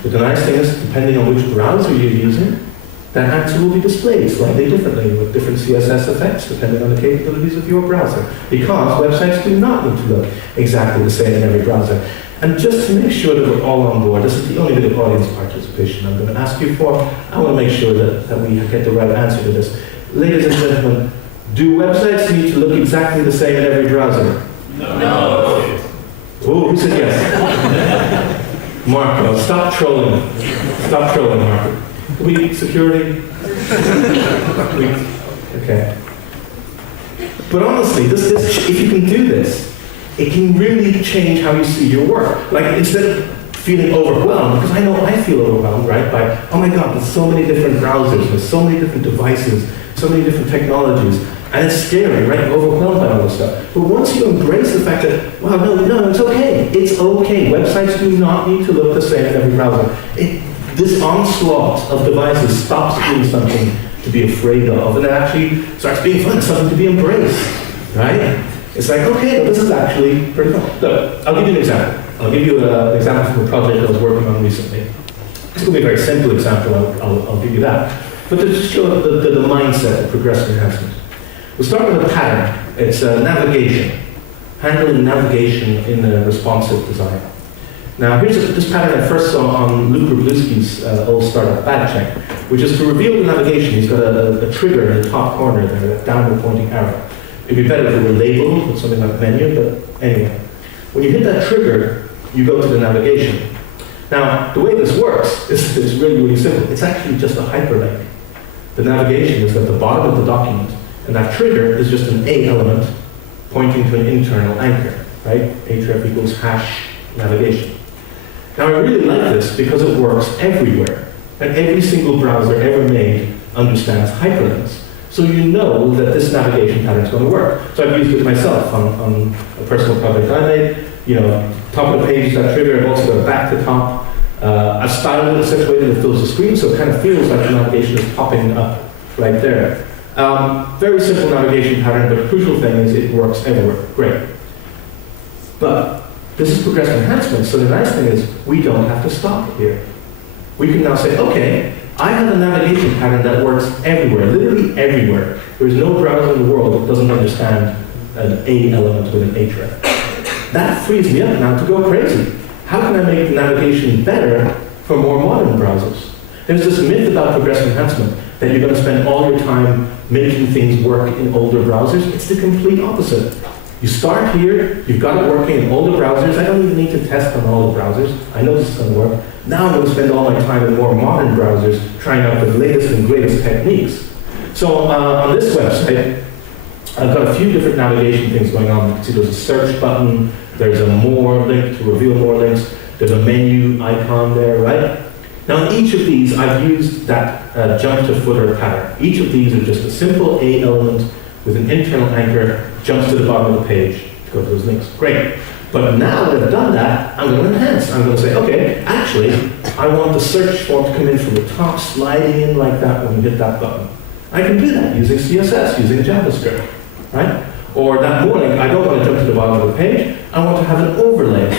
But the nice thing is, depending on which browser you're using, that answer will be displayed slightly differently with different CSS effects, depending on the capabilities of your browser. Because websites do not need to look exactly the same in every browser. And just to make sure that we're all on board, this is the only bit of audience participation I'm going to ask you for. I want to make sure that we get the right answer to this. Ladies and gentlemen, do websites need to look exactly the same in every browser? No. Oh, who said yes? Marco, stop trolling. Stop trolling, Marco. Security? Okay. But honestly, if you can do this, it can really change how you see your work. Like, instead of feeling overwhelmed, because I know I feel overwhelmed, right, by, oh my God, there's so many different browsers, there's so many different devices, so many different technologies, and it's scary, right, you're overwhelmed by all this stuff. But once you embrace the fact that, wow, no, it's okay. It's okay. Websites do not need to look the same in every browser. This onslaught of devices stops being something to be afraid of, and it actually starts being fun, something to be embraced, right? It's like, okay, this is actually pretty fun. Look, I'll give you an example. I'll give you an example from a project I was working on recently. It's going to be a very simple example, I'll give you that. But to just show the mindset of progressive enhancement. We'll start with a pattern. It's navigation. Handling navigation in a responsive design. Now, here's this pattern I first saw on Luke Wroblewski's old startup, BadCheck, which is to reveal the navigation. He's got a trigger in the top corner there, a downward pointing arrow. It'd be better if it were labeled with something like menu, but anyway. When you hit that trigger, you go to the navigation. Now, the way this works is really, really simple. It's actually just a hyperlink. The navigation is at the bottom of the document, and that trigger is just an A element pointing to an internal anchor, right? href equals hash navigation. Now, I really like this because it works everywhere. And every single browser ever made understands hyperlinks. So you know that this navigation pattern is going to work. So I've used it myself on a personal project I made. You know, top of the page is that trigger. I've also got a back to top. I've styled it in such a way that it fills the screen, so it kind of feels like the navigation is popping up right there. Very simple navigation pattern, but the crucial thing is it works everywhere. Great. But this is progressive enhancement, so the nice thing is we don't have to stop here. We can now say, okay, I have a navigation pattern that works everywhere, literally everywhere. There's no browser in the world that doesn't understand an A element with an href. That frees me up now to go crazy. How can I make the navigation better for more modern browsers? There's this myth about progressive enhancement that you're going to spend all your time making things work in older browsers. It's the complete opposite. You start here, you've got it working in older browsers. I don't even need to test on all the browsers. I know this is going to work. Now I'm going to spend all my time in more modern browsers trying out the latest and greatest techniques. So on this website, I've got a few different navigation things going on. You can see there's a search button, there's a more link to reveal more links, there's a menu icon there, right? Now in each of these, I've used that jump to footer pattern. Each of these are just a simple A element with an internal anchor, jumps to the bottom of the page to go to those links. Great. But now that I've done that, I'm going to enhance. I'm going to say, okay, actually, I want the search form to come in from the top, sliding in like that when you hit that button. I can do that using CSS, using JavaScript, right? Or that morning, I don't want to jump to the bottom of the page. I want to have an overlay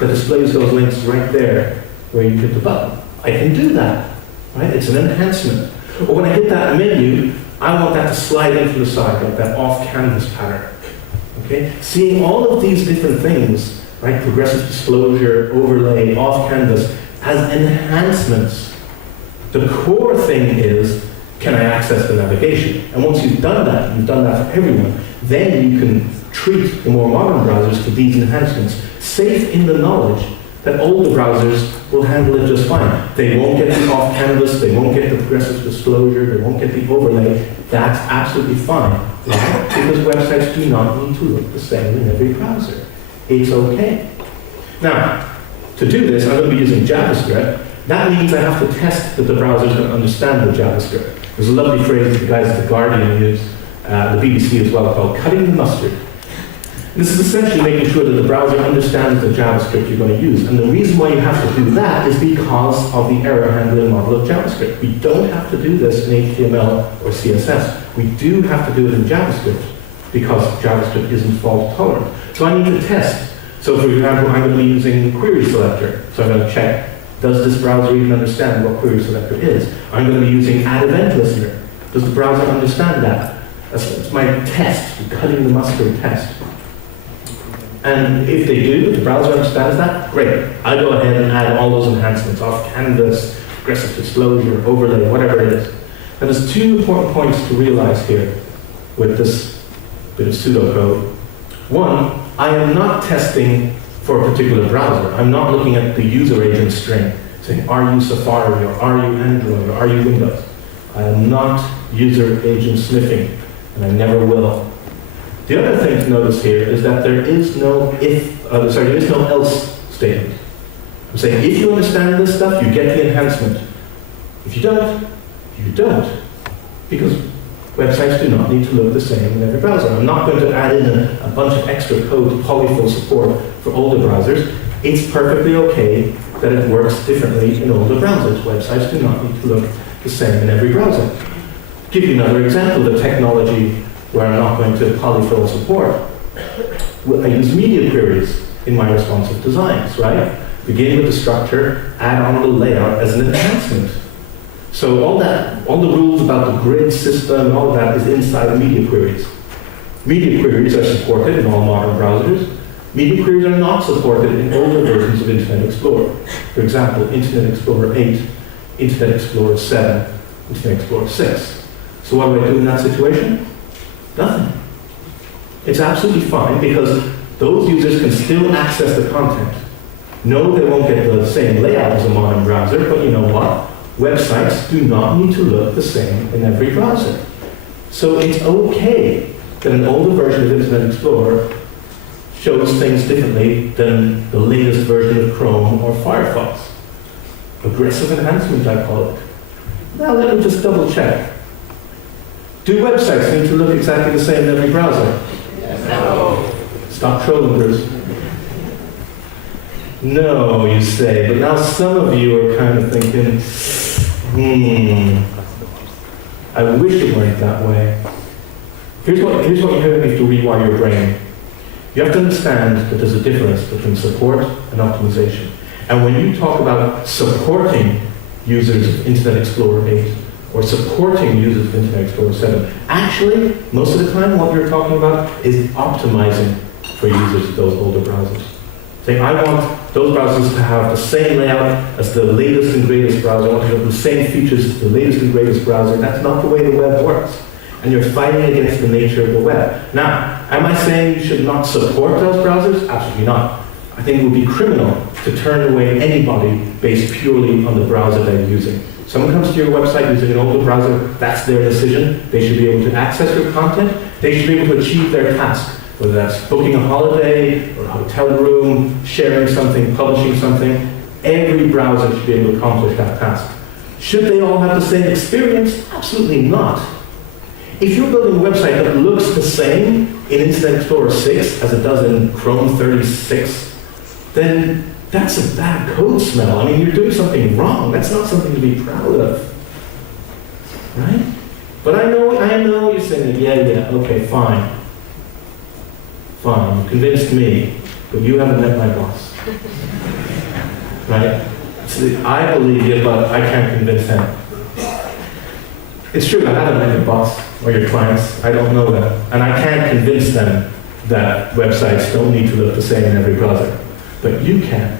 that displays those links right there where you hit the button. I can do that, right? It's an enhancement. Or when I hit that menu, I want that to slide in from the side, like that off-canvas pattern. Okay? Seeing all of these different things, right? Progressive disclosure, overlay, off-canvas, as enhancements. The core thing is, can I access the navigation? And once you've done that for everyone, then you can treat the more modern browsers to these enhancements, safe in the knowledge that older browsers will handle it just fine. They won't get the off-canvas, they won't get the progressive disclosure, they won't get the overlay. That's absolutely fine. Why? Because websites do not need to look the same in every browser. It's okay. Now, to do this, I'm going to be using JavaScript. That means I have to test that the browser is going to understand the JavaScript. There's a lovely phrase that the guys at The Guardian use, the BBC as well, called cutting the mustard. This is essentially making sure that the browser understands the JavaScript you're going to use. And the reason why you have to do that is because of the error handling model of JavaScript. We don't have to do this in HTML or CSS. We do have to do it in JavaScript because JavaScript isn't fault tolerant. So I need to test. So for example, I'm going to be using query selector. So I'm going to check, does this browser even understand what query selector is? I'm going to be using add event listener. Does the browser understand that? That's my test, cutting the mustard test. And if they do, if the browser understands that, great. I go ahead and add all those enhancements off canvas, progressive disclosure, overlay, whatever it is. And there's two important points to realize here with this bit of pseudocode. One, I am not testing for a particular browser. I'm not looking at the user agent string, saying, are you Safari, or are you Android, or are you Windows? I am not user agent sniffing, and I never will. The other thing to notice here is that there is no there is no else statement. I'm saying if you understand this stuff, you get the enhancement. If you don't, you don't. Because websites do not need to look the same in every browser. I'm not going to add in a bunch of extra code, polyfill support for older browsers. It's perfectly okay that it works differently in older browsers. Websites do not need to look the same in every browser. I'll give you another example of technology where I'm not going to polyfill support. I use media queries in my responsive designs, right? Begin with the structure, add on the layout as an enhancement. So all the rules about the grid system, all of that is inside media queries. Media queries are supported in all modern browsers. Media queries are not supported in older versions of Internet Explorer. For example, Internet Explorer 8, Internet Explorer 7, Internet Explorer 6. So what do I do in that situation? Nothing. It's absolutely fine because those users can still access the content. No, they won't get the same layout as a modern browser, but you know what? Websites do not need to look the same in every browser. So it's okay that an older version of Internet Explorer shows things differently than the latest version of Chrome or Firefox. Aggressive enhancement, I call it. Now let me just double check. Do websites need to look exactly the same in every browser? No. Stop trolling, Bruce. No, you say, but now some of you are kind of thinking, I wish it weren't that way. Here's what you have to rewire your brain. You have to understand that there's a difference between support and optimization. And when you talk about supporting users of Internet Explorer 8, or supporting users of Internet Explorer 7. Actually, most of the time what you're talking about is optimizing for users of those older browsers. Saying, I want those browsers to have the same layout as the latest and greatest browser. I want to have the same features as the latest and greatest browser. That's not the way the web works. And you're fighting against the nature of the web. Now, am I saying you should not support those browsers? Absolutely not. I think it would be criminal to turn away anybody based purely on the browser they're using. Someone comes to your website using an older browser, that's their decision. They should be able to access your content. They should be able to achieve their task, whether that's booking a holiday or a hotel room, sharing something, publishing something. Every browser should be able to accomplish that task. Should they all have the same experience? Absolutely not. If you're building a website that looks the same in Internet Explorer 6 as it does in Chrome 36, then that's a bad code smell. I mean, you're doing something wrong. That's not something to be proud of. Right? But I know you're saying, yeah, okay, fine. Fine, you convinced me, but you haven't met my boss. Right? So I believe you, but I can't convince him. It's true, I haven't met your boss or your clients. I don't know them. And I can't convince them that websites don't need to look the same in every browser. But you can,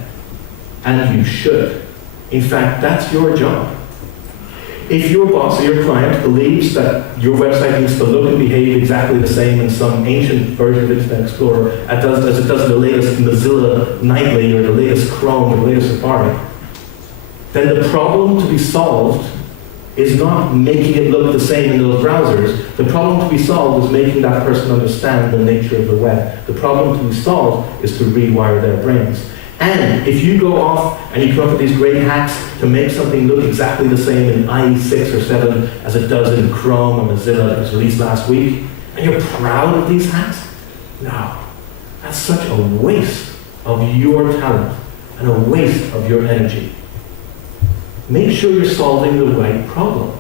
and you should. In fact, that's your job. If your boss or your client believes that your website needs to look and behave exactly the same in some ancient version of Internet Explorer as it does in the latest Mozilla Nightly or the latest Chrome or the latest Safari, then the problem to be solved is not making it look the same in those browsers. The problem to be solved is making that person understand the nature of the web. The problem to be solved is to rewire their brains. And if you go off and you come up with these great hacks to make something look exactly the same in IE 6 or 7 as it does in Chrome or Mozilla that was released last week, and you're proud of these hacks, no. That's such a waste of your talent and a waste of your energy. Make sure you're solving the right problem.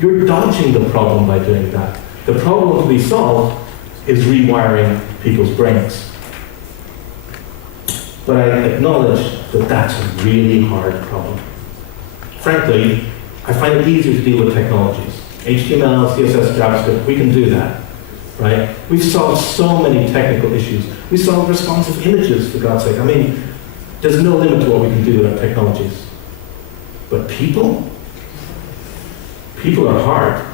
You're dodging the problem by doing that. The problem to be solved is rewiring people's brains. But I acknowledge that that's a really hard problem. Frankly, I find it easier to deal with technologies. HTML, CSS, JavaScript, we can do that, right? We've solved so many technical issues. We solved responsive images, for God's sake. I mean, there's no limit to what we can do with our technologies. But people are hard.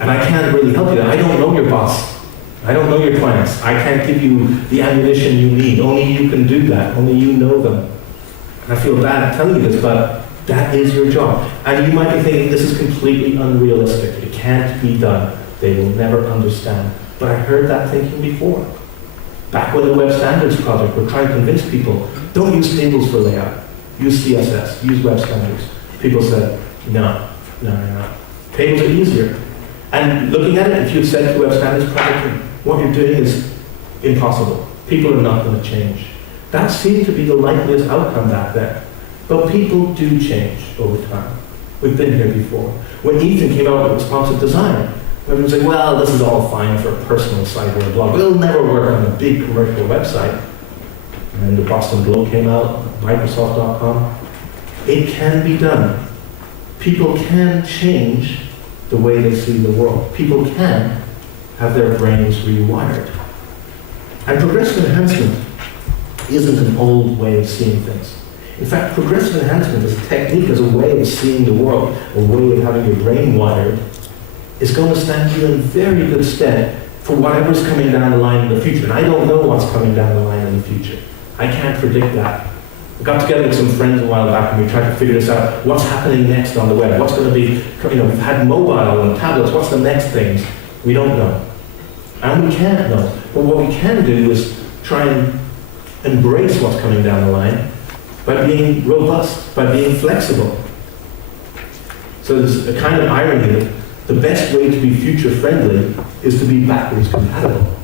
And I can't really help you. I don't know your boss. I don't know your clients. I can't give you the ammunition you need. Only you can do that. Only you know them. And I feel bad telling you this, but that is your job. And you might be thinking, this is completely unrealistic. It can't be done. They will never understand. But I heard that thinking before. Back when the Web Standards Project were trying to convince people, don't use tables for layout. Use CSS, use web standards. People said, no. Tables are easier. And looking at it, if you said to Web Standards Project, what you're doing is impossible. People are not going to change. That seemed to be the likeliest outcome back then. But people do change over time. We've been here before. When Ethan came out with responsive design, everyone said, well, this is all fine for a personal site or a blog. It'll never work on a big commercial website. And then the Boston Globe came out, Microsoft.com. It can be done. People can change the way they see the world. People can have their brains rewired. And progressive enhancement isn't an old way of seeing things. In fact, progressive enhancement as a technique, as a way of seeing the world, a way of having your brain wired, is going to stand you in very good stead for whatever's coming down the line in the future. And I don't know what's coming down the line in the future. I can't predict that. I got together with some friends a while back and we tried to figure this out. What's happening next on the web? What's going to be, we've had mobile and tablets. What's the next things? We don't know. And we can't know. But what we can do is try and embrace what's coming down the line by being robust, by being flexible. So there's a kind of irony that the best way to be future friendly is to be backwards compatible.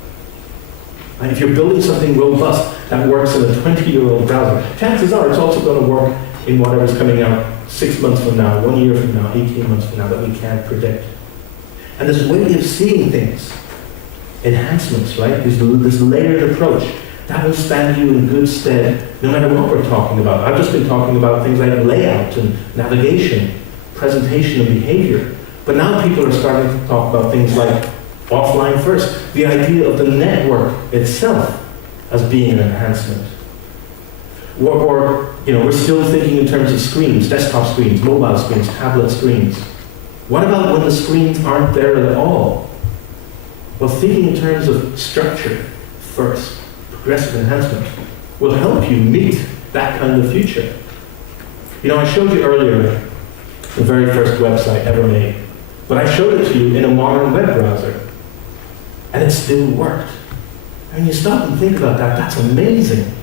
And if you're building something robust that works in a 20-year-old browser, chances are it's also going to work in whatever's coming out 6 months from now, 1 year from now, 18 months from now that we can't predict. And this way of seeing things, enhancements, right? This layered approach, that will stand you in good stead no matter what we're talking about. I've just been talking about things like layout and navigation, presentation and behavior. But now people are starting to talk about things like offline first, the idea of the network itself as being an enhancement. Or we're still thinking in terms of screens, desktop screens, mobile screens, tablet screens. What about when the screens aren't there at all? Well, thinking in terms of structure first, progressive enhancement, will help you meet that kind of future. I showed you earlier the very first website ever made, but I showed it to you in a modern web browser. And it still worked. I mean, you stop and think about that, that's amazing.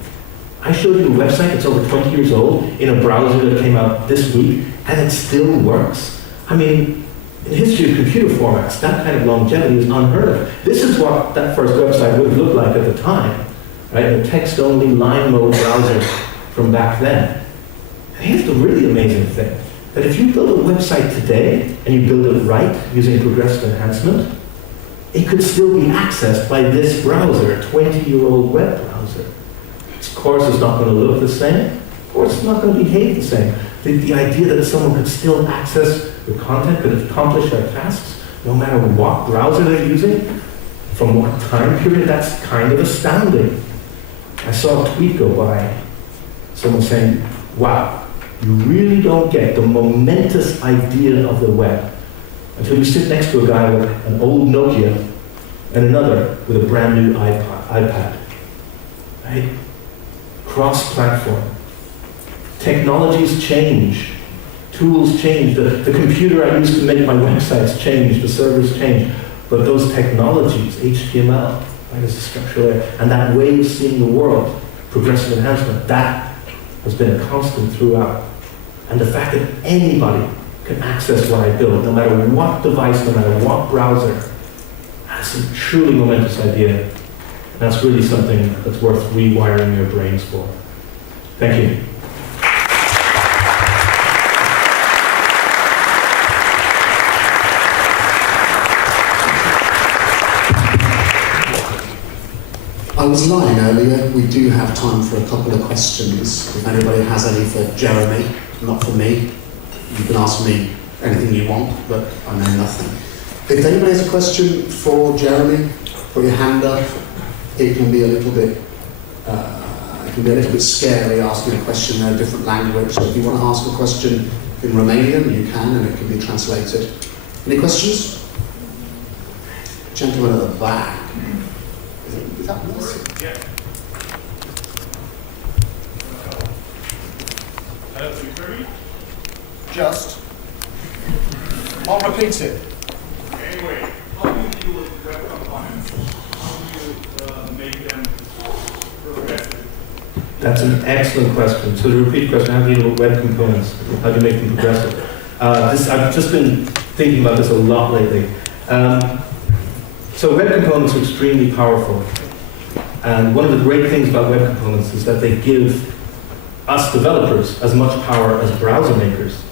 I showed you a website that's over 20 years old in a browser that came out this week, and it still works. I mean, in the history of computer formats, that kind of longevity is unheard of. This is what that first website would look like at the time, right? A text-only line mode browser from back then. And here's the really amazing thing, that if you build a website today, and you build it right, using progressive enhancement, it could still be accessed by this browser, a 20-year-old web browser. Of course, it's not going to look the same. Of course, it's not going to behave the same. The idea that someone could still access the content, could accomplish their tasks, no matter what browser they're using, from what time period, that's kind of astounding. I saw a tweet go by, someone saying, wow, you really don't get the momentous idea of the web until you sit next to a guy with an old Nokia and another with a brand new iPad. Right? Cross-platform. Technologies change. Tools change. The computer I used to make my websites changed. The servers changed. But those technologies, HTML, right, as a structural layer, and that way of seeing the world, progressive enhancement, that has been a constant throughout. And the fact that anybody can access what I build, no matter what device, no matter what browser, that's a truly momentous idea. And that's really something that's worth rewiring your brains for. Thank you. I was lying earlier. We do have time for a couple of questions. If anybody has any for Jeremy, not for me, you can ask me anything you want, but I know nothing. If anybody has a question for Jeremy, put your hand up. It can be a little bit scary asking a question in a different language. So if you want to ask a question in Romanian, you can, and it can be translated. Any questions? Gentleman at the back. Is that Melissa? Yeah. You hear me? Just. I'll repeat it. Anyway, how do you deal with web components? How do you make them progressive? That's an excellent question. So the repeat question, how do you deal with web components? How do you make them progressive? I've just been thinking about this a lot lately. So web components are extremely powerful. And one of the great things about web components is that they give us developers as much power as browser makers.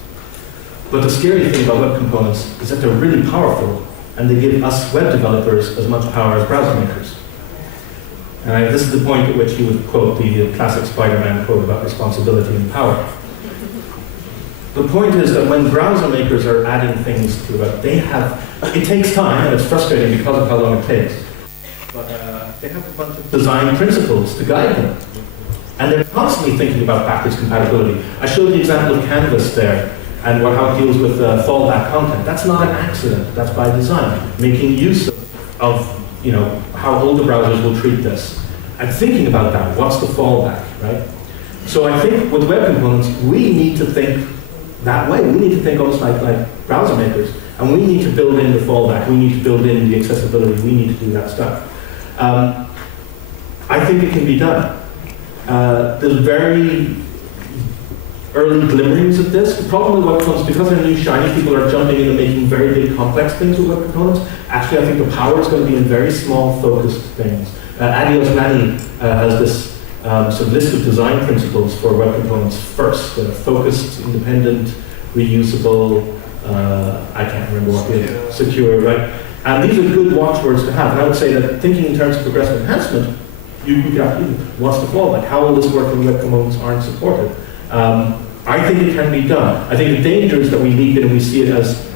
But the scary thing about web components is that they're really powerful, and they give us web developers as much power as browser makers. And this is the point at which you would quote the classic Spider-Man quote about responsibility and power. The point is that when browser makers are adding things to it, it takes time, and it's frustrating because of how long it takes. But they have a bunch of design principles to guide them. And they're constantly thinking about backwards compatibility. I showed the example of Canvas there, and how it deals with fallback content. That's not an accident, that's by design. Making use of how older browsers will treat this. And thinking about that, what's the fallback, right? So I think with web components, we need to think that way. We need to think almost like browser makers. And we need to build in the fallback. We need to build in the accessibility. We need to do that stuff. I think it can be done. There's very early glimmerings of this. The problem with web components, because they're new, shiny, people are jumping in and making very big, complex things with web components. Actually, I think the power is going to be in very small, focused things. Adi Osmani has this sort of list of design principles for web components first. Focused, independent, reusable, I can't remember what it is, secure, right? And these are good watchwords to have. And I would say that thinking in terms of progressive enhancement, you got what's the fallback? How will this work when web components aren't supported? I think it can be done. I think the danger is that we leap in and we see it as,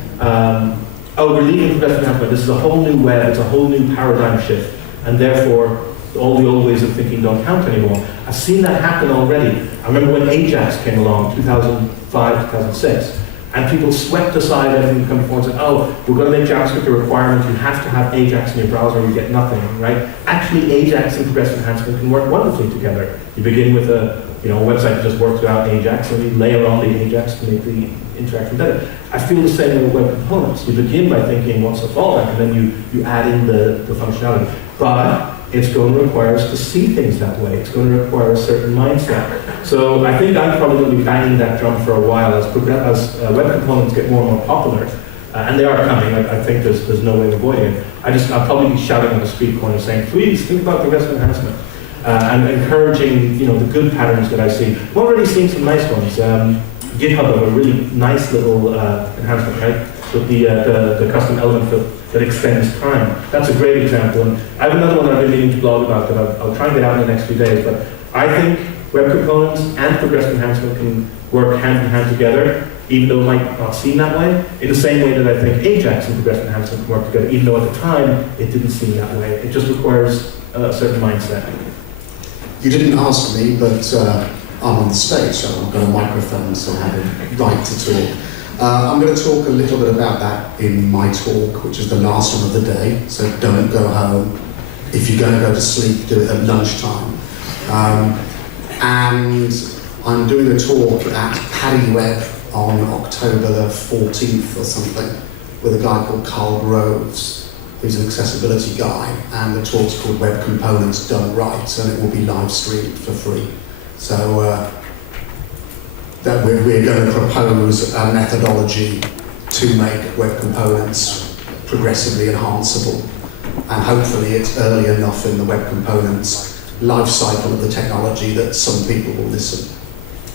we're leaving progressive enhancement. This is a whole new web, it's a whole new paradigm shift, and therefore all the old ways of thinking don't count anymore. I've seen that happen already. I remember when Ajax came along, 2005, 2006, and people swept aside everything that came before and said, we're going to make JavaScript a requirement, you have to have Ajax in your browser or you get nothing, right? Actually, Ajax and progressive enhancement can work wonderfully together. You begin with a website that just works without Ajax, and you layer on the Ajax to make the interaction better. I feel the same with web components. You begin by thinking, what's the fallback, and then you add in the functionality. But it's going to require us to see things that way. It's going to require a certain mindset. So I think I'm probably going to be banging that drum for a while as web components get more and more popular. and they are coming. I think there's no way of avoiding it. I'll probably be shouting on the street corner saying, please think about progressive enhancement, and encouraging the good patterns that I see. I'm already seeing some nice ones. GitHub have a really nice little enhancement, right? With the custom element that extends time. That's a great example. And I have another one that I've been meaning to blog about that I'll try and get out in the next few days. But I think web components and progressive enhancement can work hand in hand together, even though it might not seem that way, in the same way that I think Ajax and progressive enhancement can work together, even though at the time it didn't seem that way. It just requires a certain mindset. You didn't ask me, but I'm on the stage, so I've got a microphone, so I have a right to talk. I'm going to talk a little bit about that in my talk, which is the last one of the day, so don't go home. If you're going to go to sleep, do it at lunchtime. And I'm doing a talk at PaddyWeb on October the 14th or something with a guy called Carl Groves, who's an accessibility guy, and the talk's called Web Components Done Right, and it will be live streamed for free. So that we're going to propose a methodology to make web components progressively enhanceable, and hopefully it's early enough in the web components life cycle of the technology that some people will listen.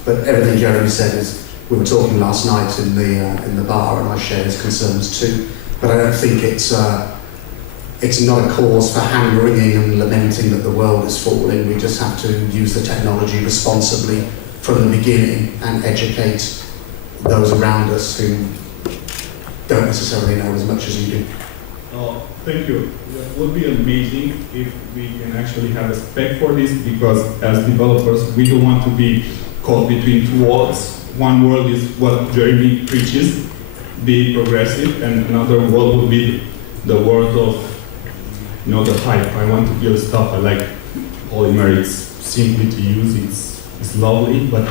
But everything Jeremy said is, we were talking last night in the bar, and I share his concerns too. But I don't think it's not a cause for hand-wringing and lamenting that the world is falling. We just have to use the technology responsibly from the beginning and educate those around us who don't necessarily know as much as you do. Oh, thank you. It would be amazing if we can actually have a spec for this, because as developers, we don't want to be caught between two worlds. One world is what Jeremy preaches, be progressive, and another world would be the world of the hype. I want to build stuff. I like Polymer. It's simply to use. It's lovely, but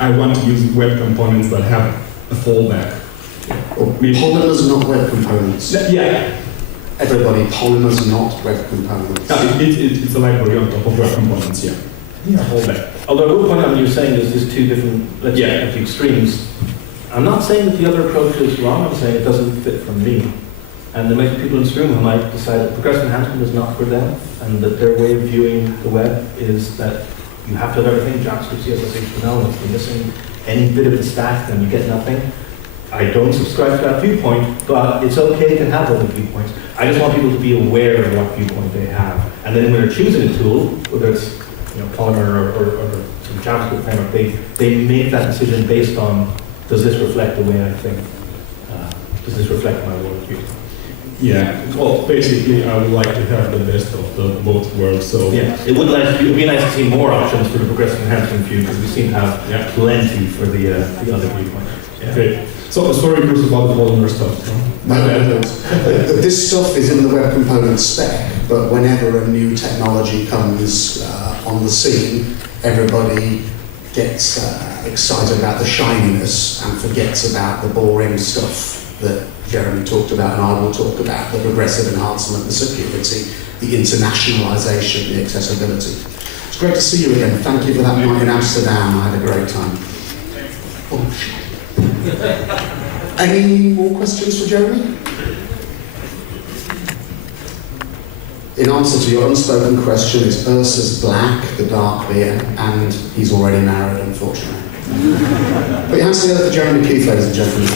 I want to use web components that have a fallback. Polymers, not web components. Yeah. Everybody, polymers, not web components. It's a library on top of web components, yeah. Fallback. Although I will point out, when you're saying there's two different, let's say, at the extremes, I'm not saying that the other approach is wrong, I'm saying it doesn't fit for me. And there might be people in this room who might decide that progressive enhancement is not for them, and that their way of viewing the web is that you have to have everything, JavaScript, CSS, HTML, and if you're missing any bit of the stack, then you get nothing. I don't subscribe to that viewpoint, but it's okay to have other viewpoints. I just want people to be aware of what viewpoint they have. And then when they're choosing a tool, whether it's Polymer or some JavaScript framework, they make that decision based on, does this reflect the way I think? Does this reflect my worldview? Yeah, well, basically, I would like to have the best of both worlds. So yeah, it would be nice to see more options for the progressive enhancement view, because we seem to have plenty for the other viewpoint. Yeah. Okay. So sorry, Bruce, about the Polymer stuff. No. This stuff is in the web component spec, but whenever a new technology comes on the scene, everybody gets excited about the shininess and forgets about the boring stuff that Jeremy talked about, and I will talk about, the progressive enhancement, the security, the internationalization, the accessibility. It's great to see you again. Thank you for that night in Amsterdam. I had a great time. Oh, shit. Any more questions for Jeremy? In answer to your unspoken question, is Ursus black, the dark beer, and he's already married, unfortunately. Put your hands together for Jeremy Keith, ladies and gentlemen.